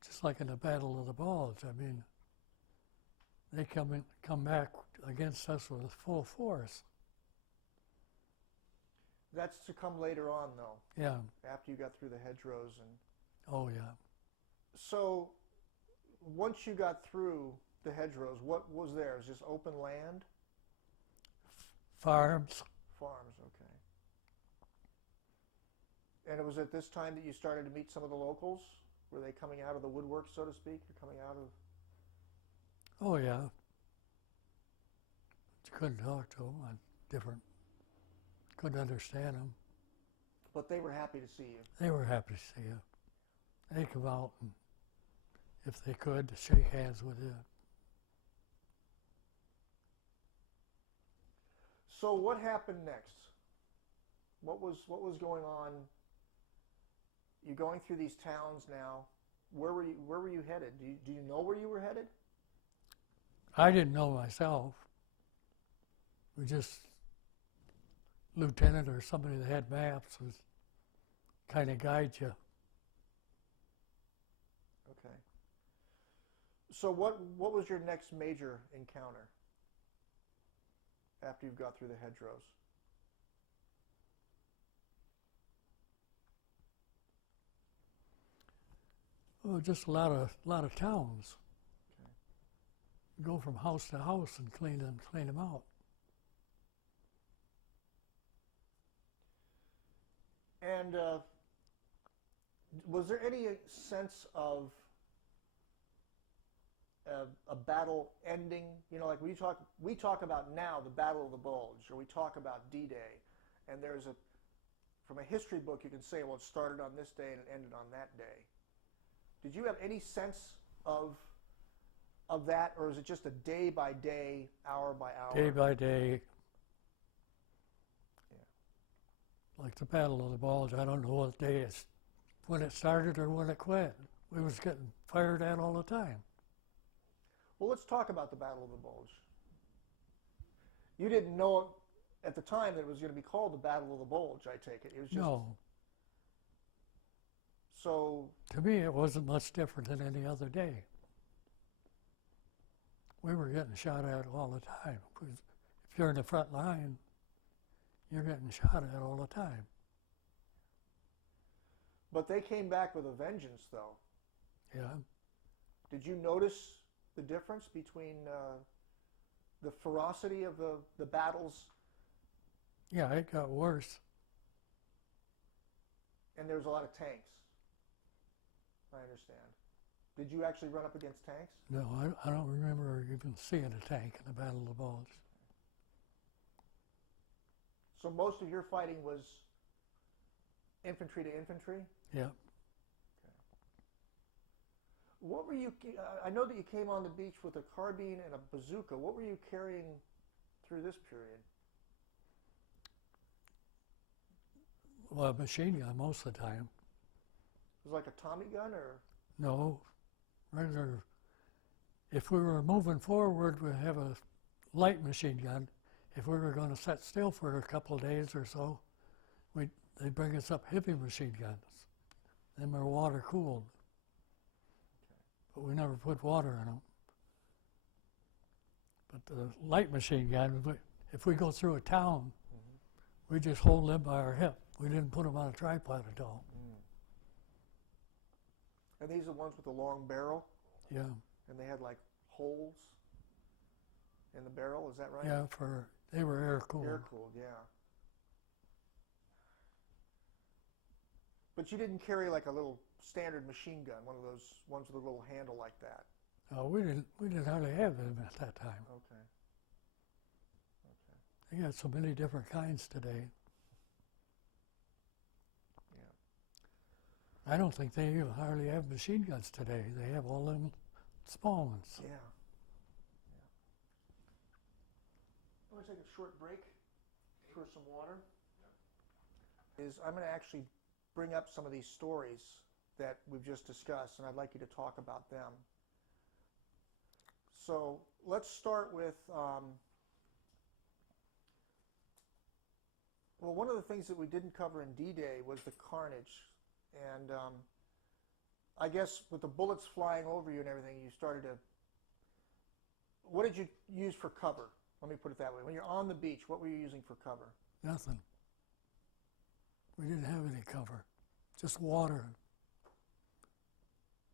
Just like in the Battle of the Bulge. I mean, they come back against us with full force. That's to come later on, though. Yeah. After you got through the hedgerows and. Oh yeah. So, once you got through the hedgerows, what was there? Was just open land? Farms. Farms, okay. And it was at this time that you started to meet some of the locals? Were they coming out of the woodwork, so to speak? You're coming out of... Oh yeah. You couldn't talk to them. Couldn't understand them. But they were happy to see you. They were happy to see you. They come out and if they could, to shake hands with you. So what happened next? What was going on? You're going through these towns now. Where were you headed? Do you know where you were headed? I didn't know myself. We just, lieutenant or somebody that had maps was kind of guide you. Okay. So what was your next major encounter after you've got through the hedgerows? Oh, just a lot of towns. Okay. Go from house to house and clean them out. And was there any sense of a battle ending? You know, like we talk about now the Battle of the Bulge, or we talk about D-Day, and from a history book you can say, well, it started on this day and it ended on that day. Did you have any sense of that, or is it just a day by day, hour by hour? Day by day. Yeah. Like the Battle of the Bulge, I don't know what day it's when it started or when it quit. We was getting fired at all the time. Well, let's talk about the Battle of the Bulge. You didn't know at the time that it was going to be called the Battle of the Bulge, I take it. It was just... No. So... To me, it wasn't much different than any other day. We were getting shot at all the time. Because if you're in the front line, you're getting shot at all the time. But they came back with a vengeance, though. Yeah. Did you notice the difference between the ferocity of the battles? Yeah, it got worse. And there was a lot of tanks. I understand. Did you actually run up against tanks? No, I don't remember even seeing a tank in the Battle of the Bulge. So most of your fighting was infantry to infantry? Yeah. Okay. What were you, I know that you came on the beach with a carbine and a bazooka. What were you carrying through this period? Well, a machine gun most of the time. It was like a Tommy gun, or? No, regular. If we were moving forward, we'd have a light machine gun. If we were going to sit still for a couple of days or so, they'd bring us up heavy machine guns. Them were water cooled. Okay. But we never put water in them. But the light machine gun, if we go through a town, we just hold them by our hip. We didn't put them on a tripod at all. And these are the ones with the long barrel? Yeah. And they had like holes in the barrel, is that right? Yeah, they were air cooled. Air cooled, yeah. But you didn't carry like a little standard machine gun, one of those ones with a little handle like that? Oh, we didn't hardly have them at that time. Okay. They got so many different kinds today. I don't think they even hardly have machine guns today. They have all them small ones. Yeah. I'm going to take a short break for some water. I'm going to actually bring up some of these stories that we've just discussed, and I'd like you to talk about them. So let's start with, well, one of the things that we didn't cover in D-Day was the carnage. And I guess with the bullets flying over you and everything, you started to... What did you use for cover? Let me put it that way. When you're on the beach, what were you using for cover? Nothing. We didn't have any cover. Just water.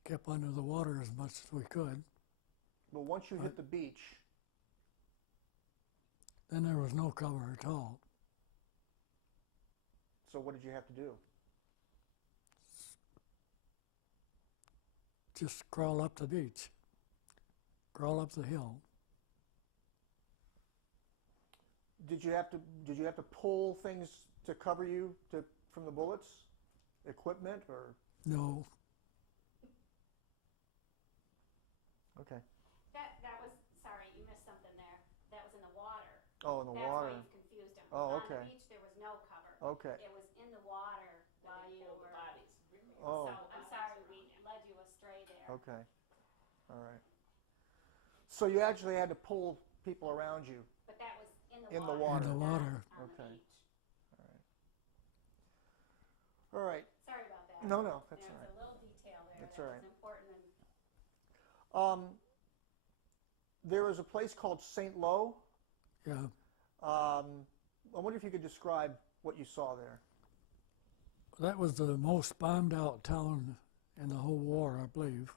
Kept under the water as much as we could. But once you hit the beach... Then there was no cover at all. So what did you have to do? Just crawl up the beach, crawl up the hill. Did you have to pull things to cover you from the bullets? Equipment or? No. Okay. That was, sorry, you missed something there. That was in the water. Oh, in the That's water. why you've confused them. Oh, On okay. the beach, there was no cover. Okay. It was in the water while They you pulled the were. bodies. Oh. So I'm sorry, we led you astray there. Okay. All right. So you actually had to pull people around you. But that was in In the the water. water. In the not water. On Okay. the beach. All right. Sorry about that. No, no, that's all There's right. a little detail there That's that all was right. important. There was a place called St. Lo. Yeah, I wonder if you could describe what you saw there. that was the most bombed out town in the whole war, I believe.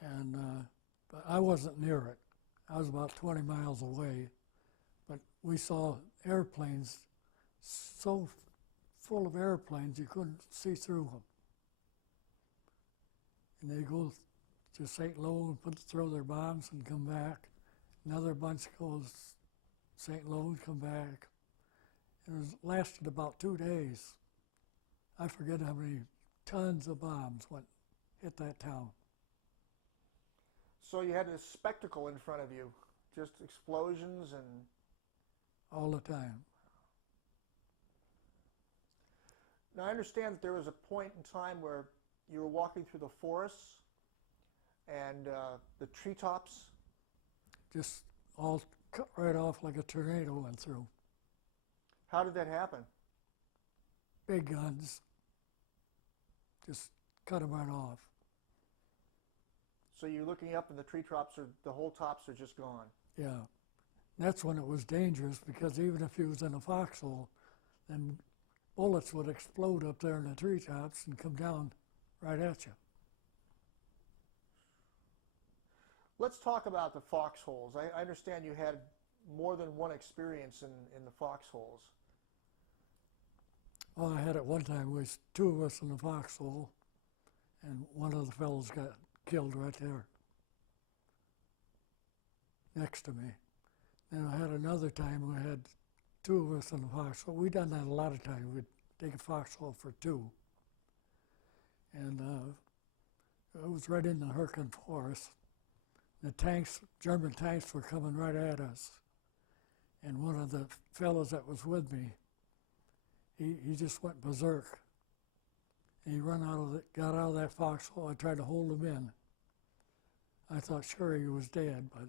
And but I wasn't near it. I was about 20 miles away. But we saw airplanes so full of airplanes you couldn't see through them. And they go to St. Lo and throw their bombs and come back. Another bunch goes St. Lo and come back. It lasted about 2 days. I forget how many tons of bombs hit that town. So you had this spectacle in front of you, just explosions and... All the time. Now I understand that there was a point in time where you were walking through the forests and the treetops. Just all cut right off like a tornado went through. How did that happen? Big guns. Just cut them right off. So you're looking up and the the whole tops are just gone. Yeah. That's when it was dangerous, because even if you was in a foxhole, then bullets would explode up there in the treetops and come down right at you. Let's talk about the foxholes. I understand you had more than one experience in the foxholes. Well, I had it one time, we was 2 of us in the foxhole, and one of the fellows got killed right there next to me. Then I had another time we had 2 of us in the foxhole. We done that a lot of times. We'd take a foxhole for 2. And it was right in the Hurricane Forest. The tanks, German tanks, were coming right at us. And one of the fellows that was with me, he just went berserk. And he got out of that foxhole. I tried to hold him in. I thought sure he was dead, but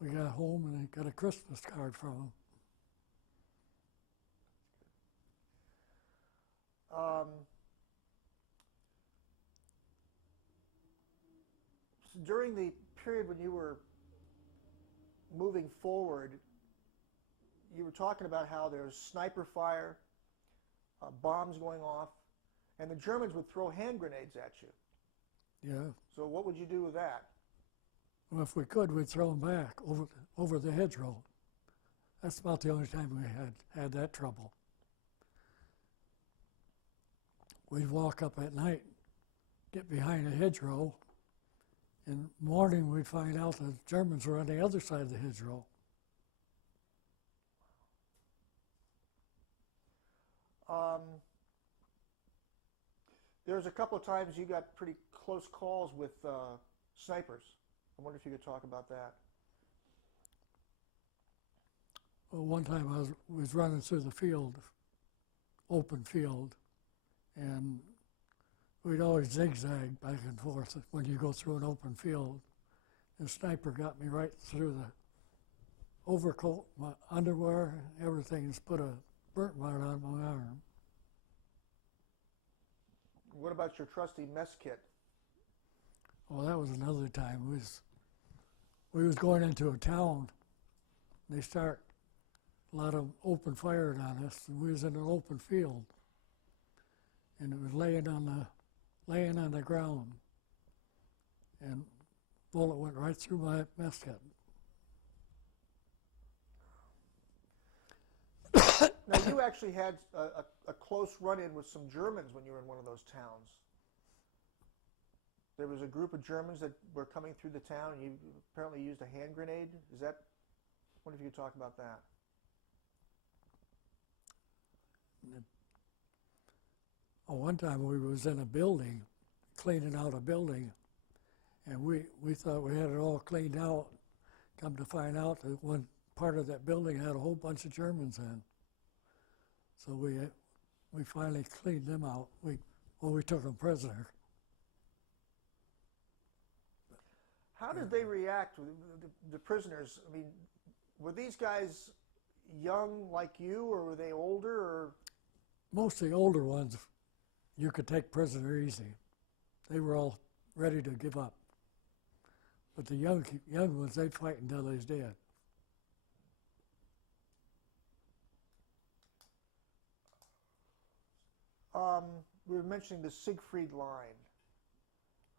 we got home and I got a Christmas card from him. During the period when you were moving forward, you were talking about how there's sniper fire, bombs going off, and the Germans would throw hand grenades at you. Yeah. So what would you do with that? Well, if we could, we'd throw them back over the hedgerow. That's about the only time we had that trouble. We'd walk up at night, get behind a hedgerow. In the morning, we'd find out the Germans were on the other side of the hedgerow. There's a couple of times you got pretty close calls with snipers. I wonder if you could talk about that. Well, one time I was running through the field, open field, and we'd always zigzag back and forth when you go through an open field. The sniper got me right through the overcoat, my underwear, everything. Just put a burnt mark on my arm. What about your trusty mess kit? Well, that was another time. We was going into a town. They start a lot of open firing on us, and we was in an open field, and it was laying on the ground, and bullet went right through my mess kit. Now, you actually had a close run-in with some Germans when you were in one of those towns. There was a group of Germans that were coming through the town, and you apparently used a hand grenade. I wonder if you could talk about that. One time we was in a building, cleaning out a building, And we thought we had it all cleaned out. Come to find out that one part of that building had a whole bunch of Germans in. So we finally cleaned them out. We took them prisoner. How did they react, the prisoners? I mean, were these guys young like you, or were they older? Or Most of the older ones you could take prisoner easy. They were all ready to give up. But the young ones, they'd fight until they was dead. We were mentioning the Siegfried Line.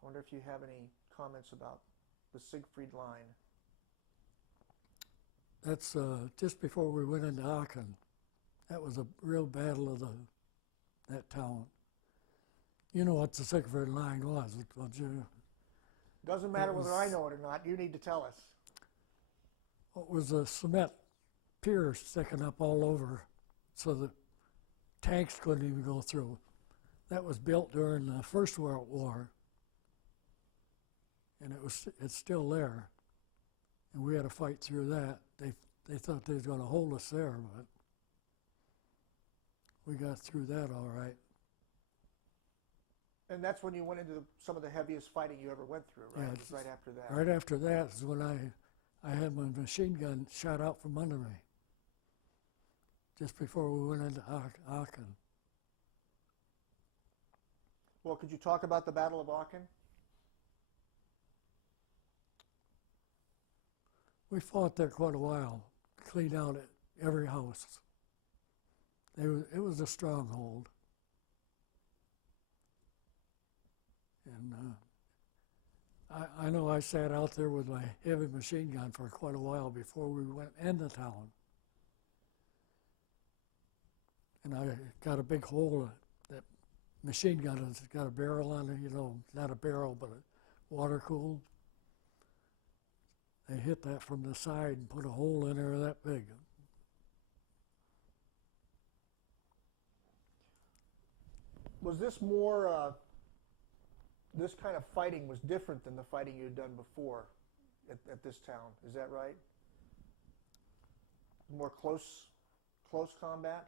I wonder if you have any comments about the Siegfried Line. That's just before we went into Aachen. That was a real battle of that town. You know what the Siegfried Line was, don't you? Doesn't matter whether I know it or not. You need to tell us. It was a cement pier sticking up all over so that tanks couldn't even go through. That was built during the First World War, and it's still there. And we had to fight through that. They thought they was going to hold us there, but we got through that all right. And that's when you went into some of the heaviest fighting you ever went through, right? Yeah, It was right after that. Right after that is when I had my machine gun shot out from under me, just before we went into Aachen. Well, could you talk about the Battle of Aachen? We fought there quite a while, cleaned out every house. It was a stronghold. And I know I sat out there with my heavy machine gun for quite a while before we went into town. And I got a big hole. That machine gun has got a barrel on it, you know, not a barrel, but a water cooled. They hit that from the side and put a hole in there that big. Was this more, this kind of fighting was different than the fighting you had done before at this town? Is that right? More close combat?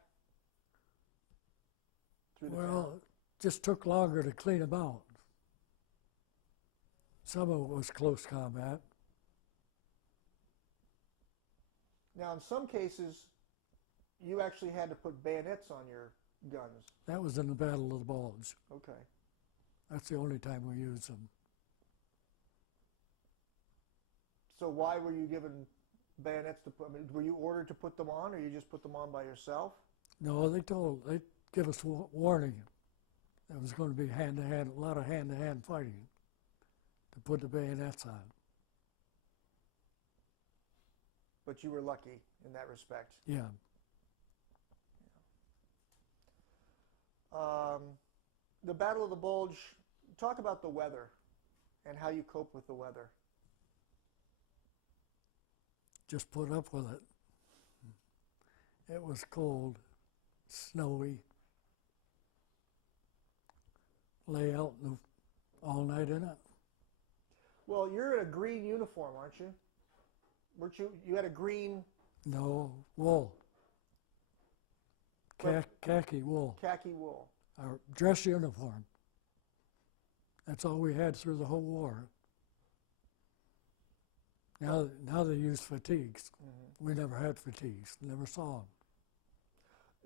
Through the town? Well, it just took longer to clean them out. Some of it was close combat. Now, in some cases, you actually had to put bayonets on your guns. That was in the Battle of the Bulge. Okay. That's the only time we used them. So why were you given bayonets to put? I mean, were you ordered to put them on, or you just put them on by yourself? No, they'd give us warning. There was going to be hand-to-hand, a lot of hand-to-hand fighting to put the bayonets on. But you were lucky in that respect. Yeah. The Battle of the Bulge, talk about the weather and how you cope with the weather. Just put up with it. It was cold, snowy. Lay out all night in it. Well, you're in a green uniform, aren't you? Weren't you? You had a green... No, wool. Khaki wool. Khaki wool. Our dress uniform. That's all we had through the whole war. Now they use fatigues. Mm-hmm. We never had fatigues. Never saw them.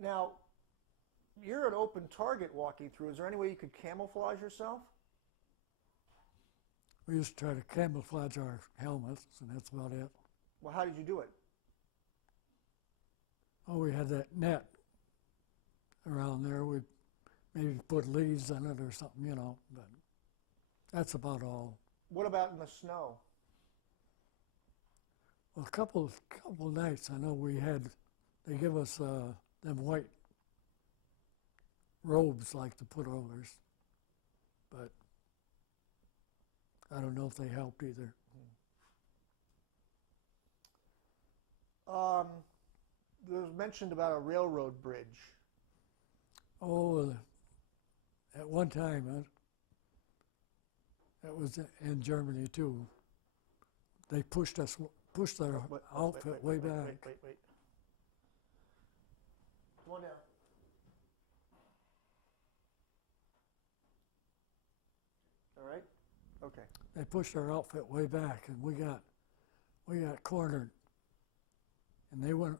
Now, you're an open target walking through. Is there any way you could camouflage yourself? We used to try to camouflage our helmets, and that's about it. Well, how did you do it? Oh, we had that net around there. We maybe put leaves in it or something, you know, but that's about all. What about in the snow? Well, a couple nights I know they give us them white robes like to put over us, but I don't know if they helped either. There was mentioned about a railroad bridge. Oh, at one time, It was in Germany too. They pushed their outfit way back. Wait. Come on down. All right? Okay. They pushed our outfit way back, and we got cornered. And the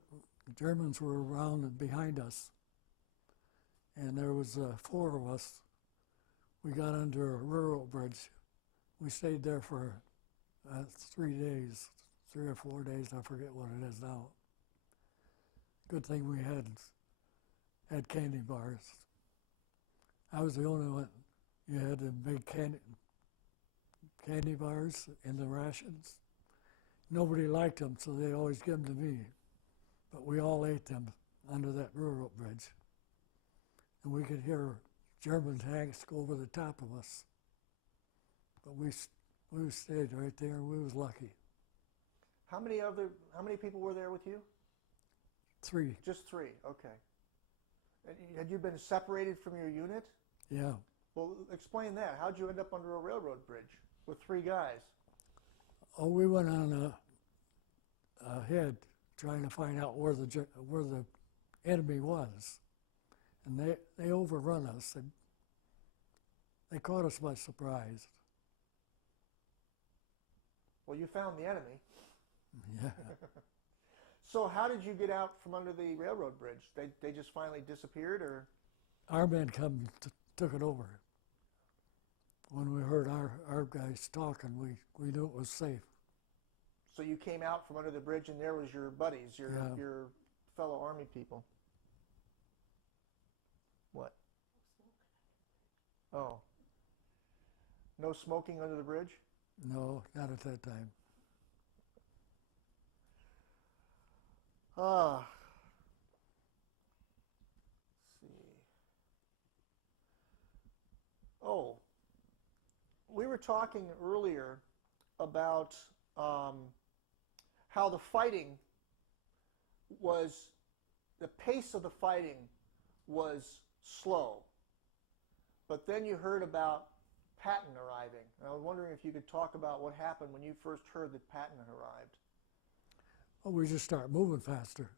Germans were around and behind us. And there was 4 of us. We got under a railroad bridge. We stayed there for 3 days, 3 or 4 days. I forget what it is now. Good thing we had candy bars. I was the only one. You had the big candy bars in the rations. Nobody liked them, so they always gave them to me. But we all ate them under that railroad bridge. And we could hear German tanks go over the top of us. But we stayed right there, and we was lucky. How many people were there with you? 3. Just 3, okay. And had you been separated from your unit? Yeah. Well, explain that. How'd you end up under a railroad bridge with 3 guys? Oh, we went on ahead trying to find out where the enemy was, and they overrun us. They caught us by surprise. Well, you found the enemy. Yeah. So how did you get out from under the railroad bridge? They just finally disappeared, or? Our men took it over. When we heard our guys talking, we knew it was safe. So you came out from under the bridge, and there was your buddies, your fellow Army people. What? Oh. No smoking under the bridge? No, not at that time. Let's see. Oh, we were talking earlier about how the pace of the fighting was slow. But then you heard about Patton arriving. And I was wondering if you could talk about what happened when you first heard that Patton had arrived. Well, we just started moving faster.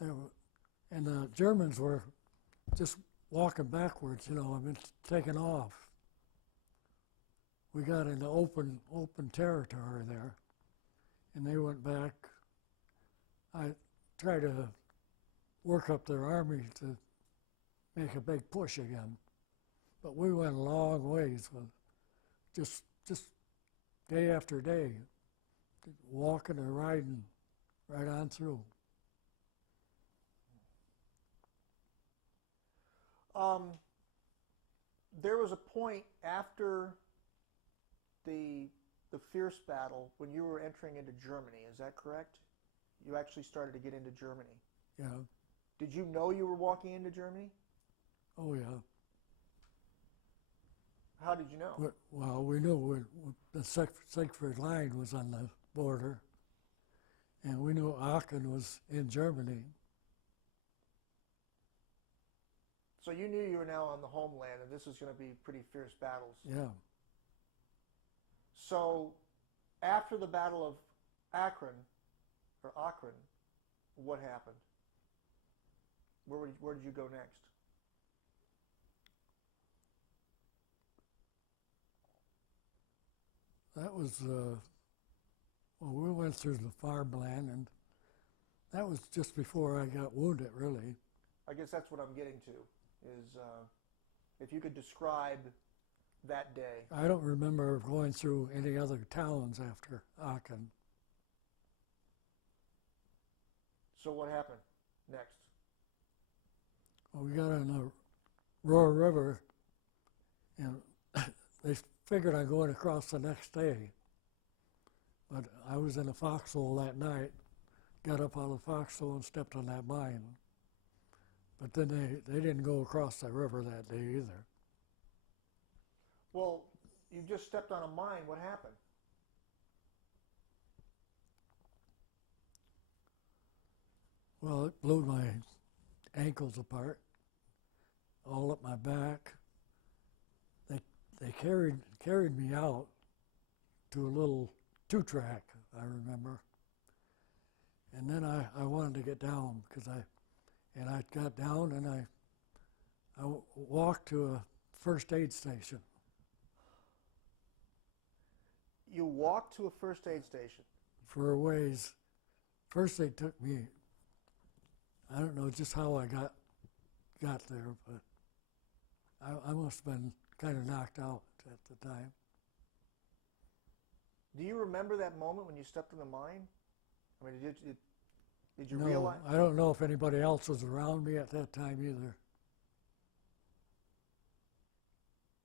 And the Germans were just walking backwards, taking off. We got into open territory there, and they went back. I tried to work up their army to make a big push again, but we went a long ways with just day after day, walking and riding right on through. There was a point after the fierce battle when you were entering into Germany. Is that correct? You actually started to get into Germany. Yeah. Did you know you were walking into Germany? Oh, yeah. How did you know? Well, we knew the Siegfried Line was on the border, and we knew Aachen was in Germany. So you knew you were now on the homeland, and this was going to be pretty fierce battles. Yeah. So after the Battle of Aachen, what happened? Where did you go next? That was, we went through the farmland, and that was just before I got wounded, really. I guess that's what I'm getting to, is if you could describe that day. I don't remember going through any other towns after Aachen. So what happened next? Well, we got on the Roar River, and they figured on going across the next day. But I was in a foxhole that night, got up out of the foxhole and stepped on that mine. But then they didn't go across the river that day either. Well, you just stepped on a mine. What happened? Well, it blew my ankles apart, all up my back. they carried me out to a little 2-track, I remember. And then I wanted to get down because I got down and I walked to a first aid station. You walked to a first aid station? For a ways. First they took me, I don't know just how I got there, but I must have been kind of knocked out at the time. Do you remember that moment when you stepped in the mine? I mean, did you No, realize? I don't know if anybody else was around me at that time either.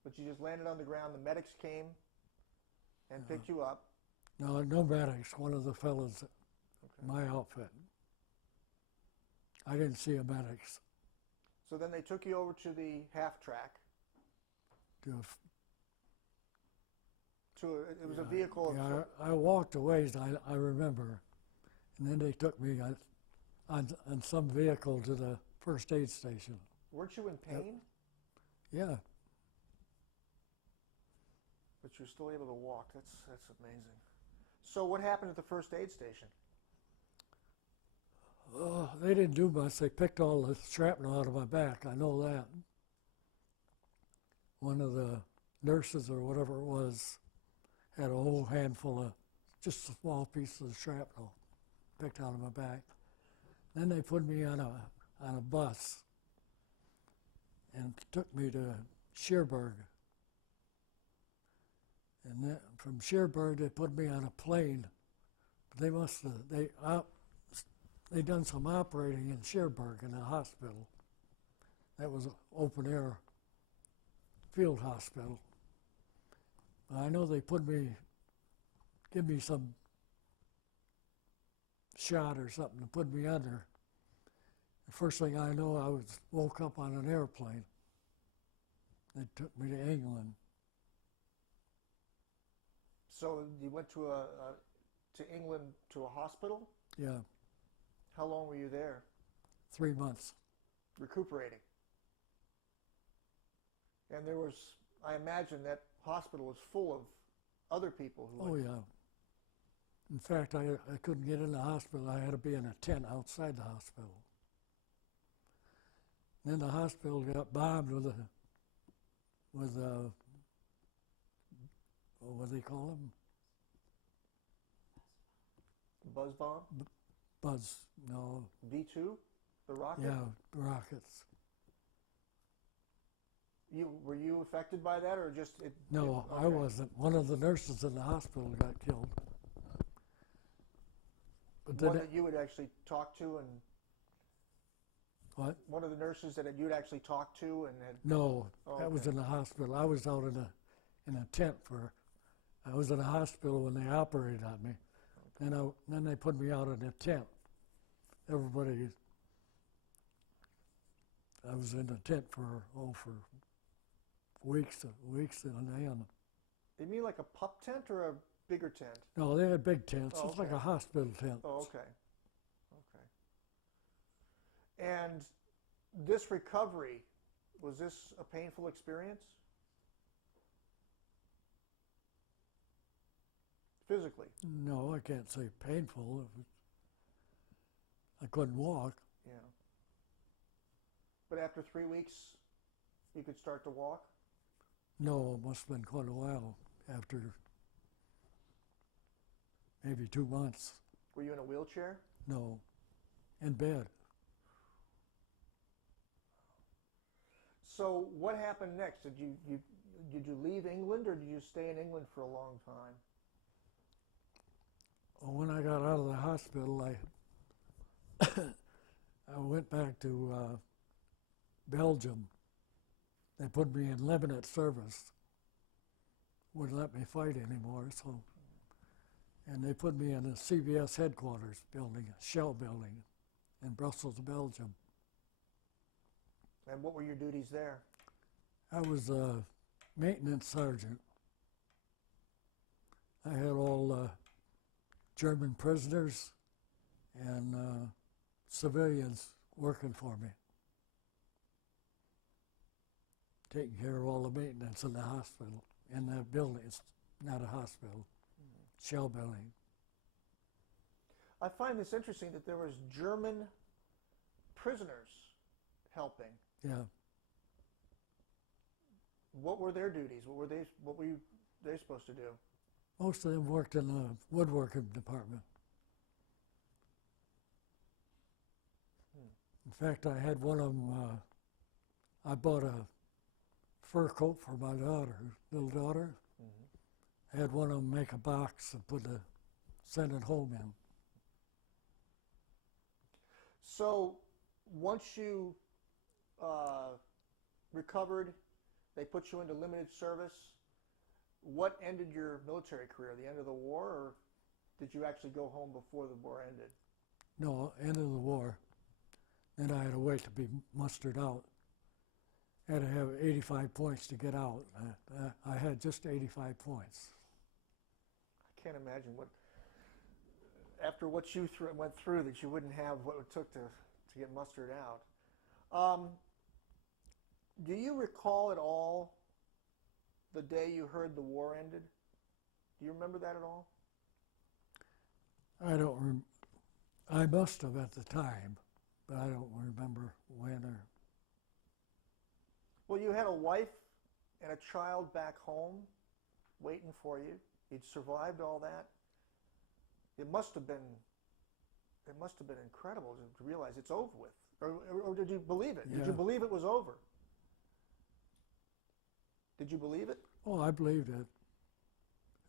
But you just landed on the ground, the medics came and picked you up. No, no medics, one of the fellows, my outfit. I didn't see a medics. So then they took you over to the half track. It was a vehicle. Yeah, I walked a ways, I remember. And then they took me on some vehicle to the first aid station. Weren't you in pain? Yeah. But you're still able to walk. That's amazing. So what happened at the first aid station? They didn't do much. They picked all the shrapnel out of my back. I know that. One of the nurses or whatever it was had a whole handful of just small pieces of shrapnel picked out of my back. Then they put me on a bus and took me to Cherbourg. And then from Cherbourg they put me on a plane. They must have they done some operating in Cherbourg in a hospital. That was an open air field hospital. I know they give me some shot or something to put me under. The first thing I know, I woke up on an airplane. They took me to England. So you went to England to a hospital? Yeah. How long were you there? 3 months. Recuperating. And there was, I imagine that hospital was full of other people who went. Yeah. In fact, I couldn't get in the hospital. I had to be in a tent outside the hospital. Then the hospital got bombed with what do they call them? Buzz bomb? Buzz, no. V2? The rocket? Yeah, rockets. Were you affected by that, or just it? No, okay. I wasn't. One of the nurses in the hospital got killed. But One that you would actually talk to, and what? one of the nurses that you'd actually talked to, and had. No, Oh, that was okay. in the hospital. I was out in a tent I was in a hospital when they operated on me. Okay. Then they put me out in a tent. Everybody, I was in a tent for weeks and then. You mean like a pup tent or a bigger tent? No, they had big tents. Oh, It's like okay. a hospital tent. Oh, okay. Okay. And this recovery, was this a painful experience? Physically? No, I can't say painful. I couldn't walk. Yeah. But after 3 weeks, you could start to walk? No, it must have been quite a while after maybe 2 months. Were you in a wheelchair? No, in bed. So what happened next? Did you leave England, or did you stay in England for a long time? Well, when I got out of the hospital, I went back to Belgium. They put me in limited service. Wouldn't let me fight anymore, and they put me in a CBS headquarters building, a shell building in Brussels, Belgium. And what were your duties there? I was a maintenance sergeant. I had all German prisoners and civilians working for me. taking care of all the maintenance in the hospital, in the building. It's not a hospital, shell building. I find this interesting that there was German prisoners helping. Yeah, What were their duties? What were they supposed to do? most of them worked in the woodworking department. In fact, I had one of them, I bought a fur coat for my daughter, little daughter. I had one of them make a box and send it home in. So once you recovered, they put you into limited service. What ended your military career? The end of the war, or did you actually go home before the war ended? No, end of the war. Then I had to wait to be mustered out. I had to have 85 points to get out. I had just 85 points. I can't imagine after what you went through, that you wouldn't have what it took to get mustered out. Do you recall at all the day you heard the war ended? Do you remember that at all? I don't. I must have at the time, but I don't remember when or. Well, you had a wife and a child back home waiting for you. You'd survived all that. It must have been incredible to realize it's over with. Or did you believe it? Yeah. Did you believe it was over? Did you believe it? Oh, I believed it,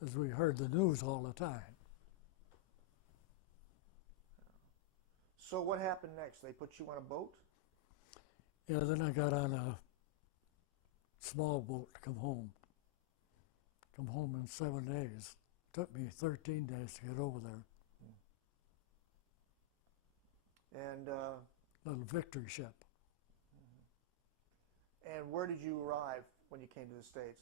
as we heard the news all the time. So what happened next? They put you on a boat? Yeah, then I got on a small boat to come home. Come home in 7 days. Took me 13 days to get over there. And Little victory ship. and where did you arrive when you came to the States?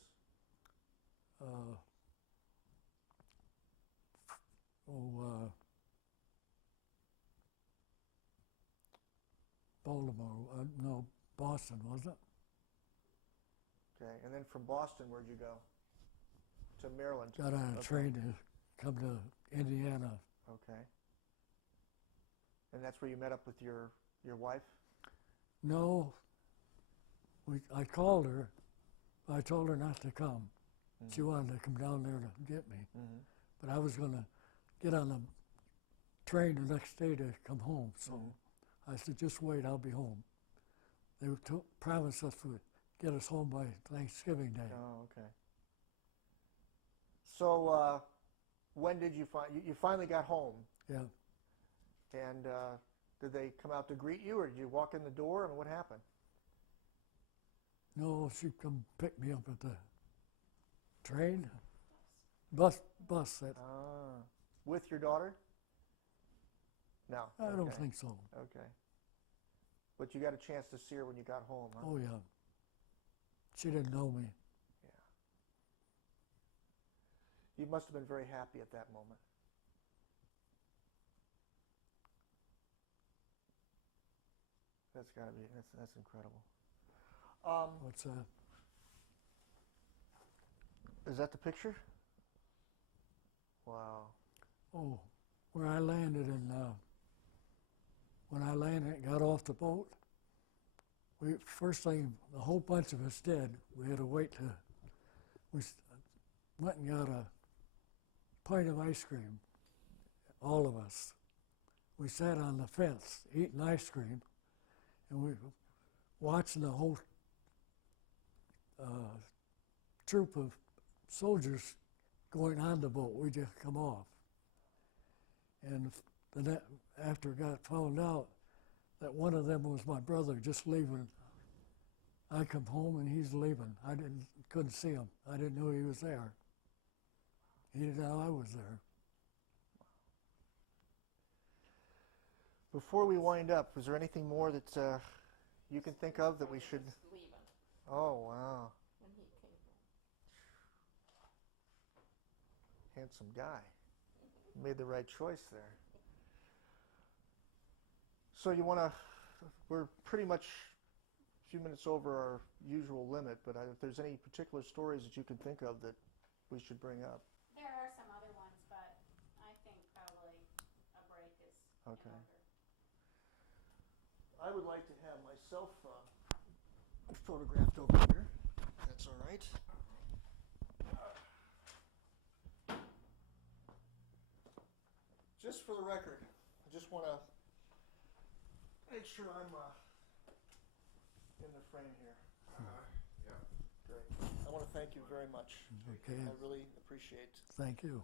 Baltimore, no, Boston, was it? Okay, and then from Boston, where'd you go? To Maryland. Got on a Okay. train to come to Indiana. Okay. And that's where you met up with your wife? No, I called her. I told her not to come. Mm-hmm. She wanted to come down there to get me. Mm-hmm. But I was going to get on the train the next day to come home. So Mm-hmm. I said, just wait, I'll be home. They promised us to get us home by Thanksgiving Day. Oh, okay. So when did you you finally got home? Yeah. And did they come out to greet you, or did you walk in the door, and what happened? No, she come pick me up at the train. Bus. With your daughter? No. I don't Okay. think so. Okay. But you got a chance to see her when you got home, huh? Oh, yeah. She didn't know me. You must have been very happy at that moment. That's got to be, that's incredible. What's that? Is that the picture? Wow. Oh, where I landed when I landed and got off the boat, first thing a whole bunch of us did, we had to wait we went and got a pint of ice cream, all of us. We sat on the fence eating ice cream, and we were watching the whole troop of soldiers going on the boat. We just come off. And after it got found out that one of them was my brother just leaving, I come home and he's leaving. Couldn't see him. I didn't know he was there. He didn't know I was there. Before we wind up, is there anything more that you can think of that we should? Leaving Oh, wow. when he came home. Handsome guy. Made the right choice there. So we're pretty much few minutes over our usual limit, but if there's any particular stories that you can think of that we should bring up. There are some other ones, but I think probably a break is Okay. in order. I would like to have myself photographed over here. That's all right. Just for the record, I just want to make sure I'm in the frame here. Yeah. Great. I want to thank you very much. Okay. I really appreciate Thank you.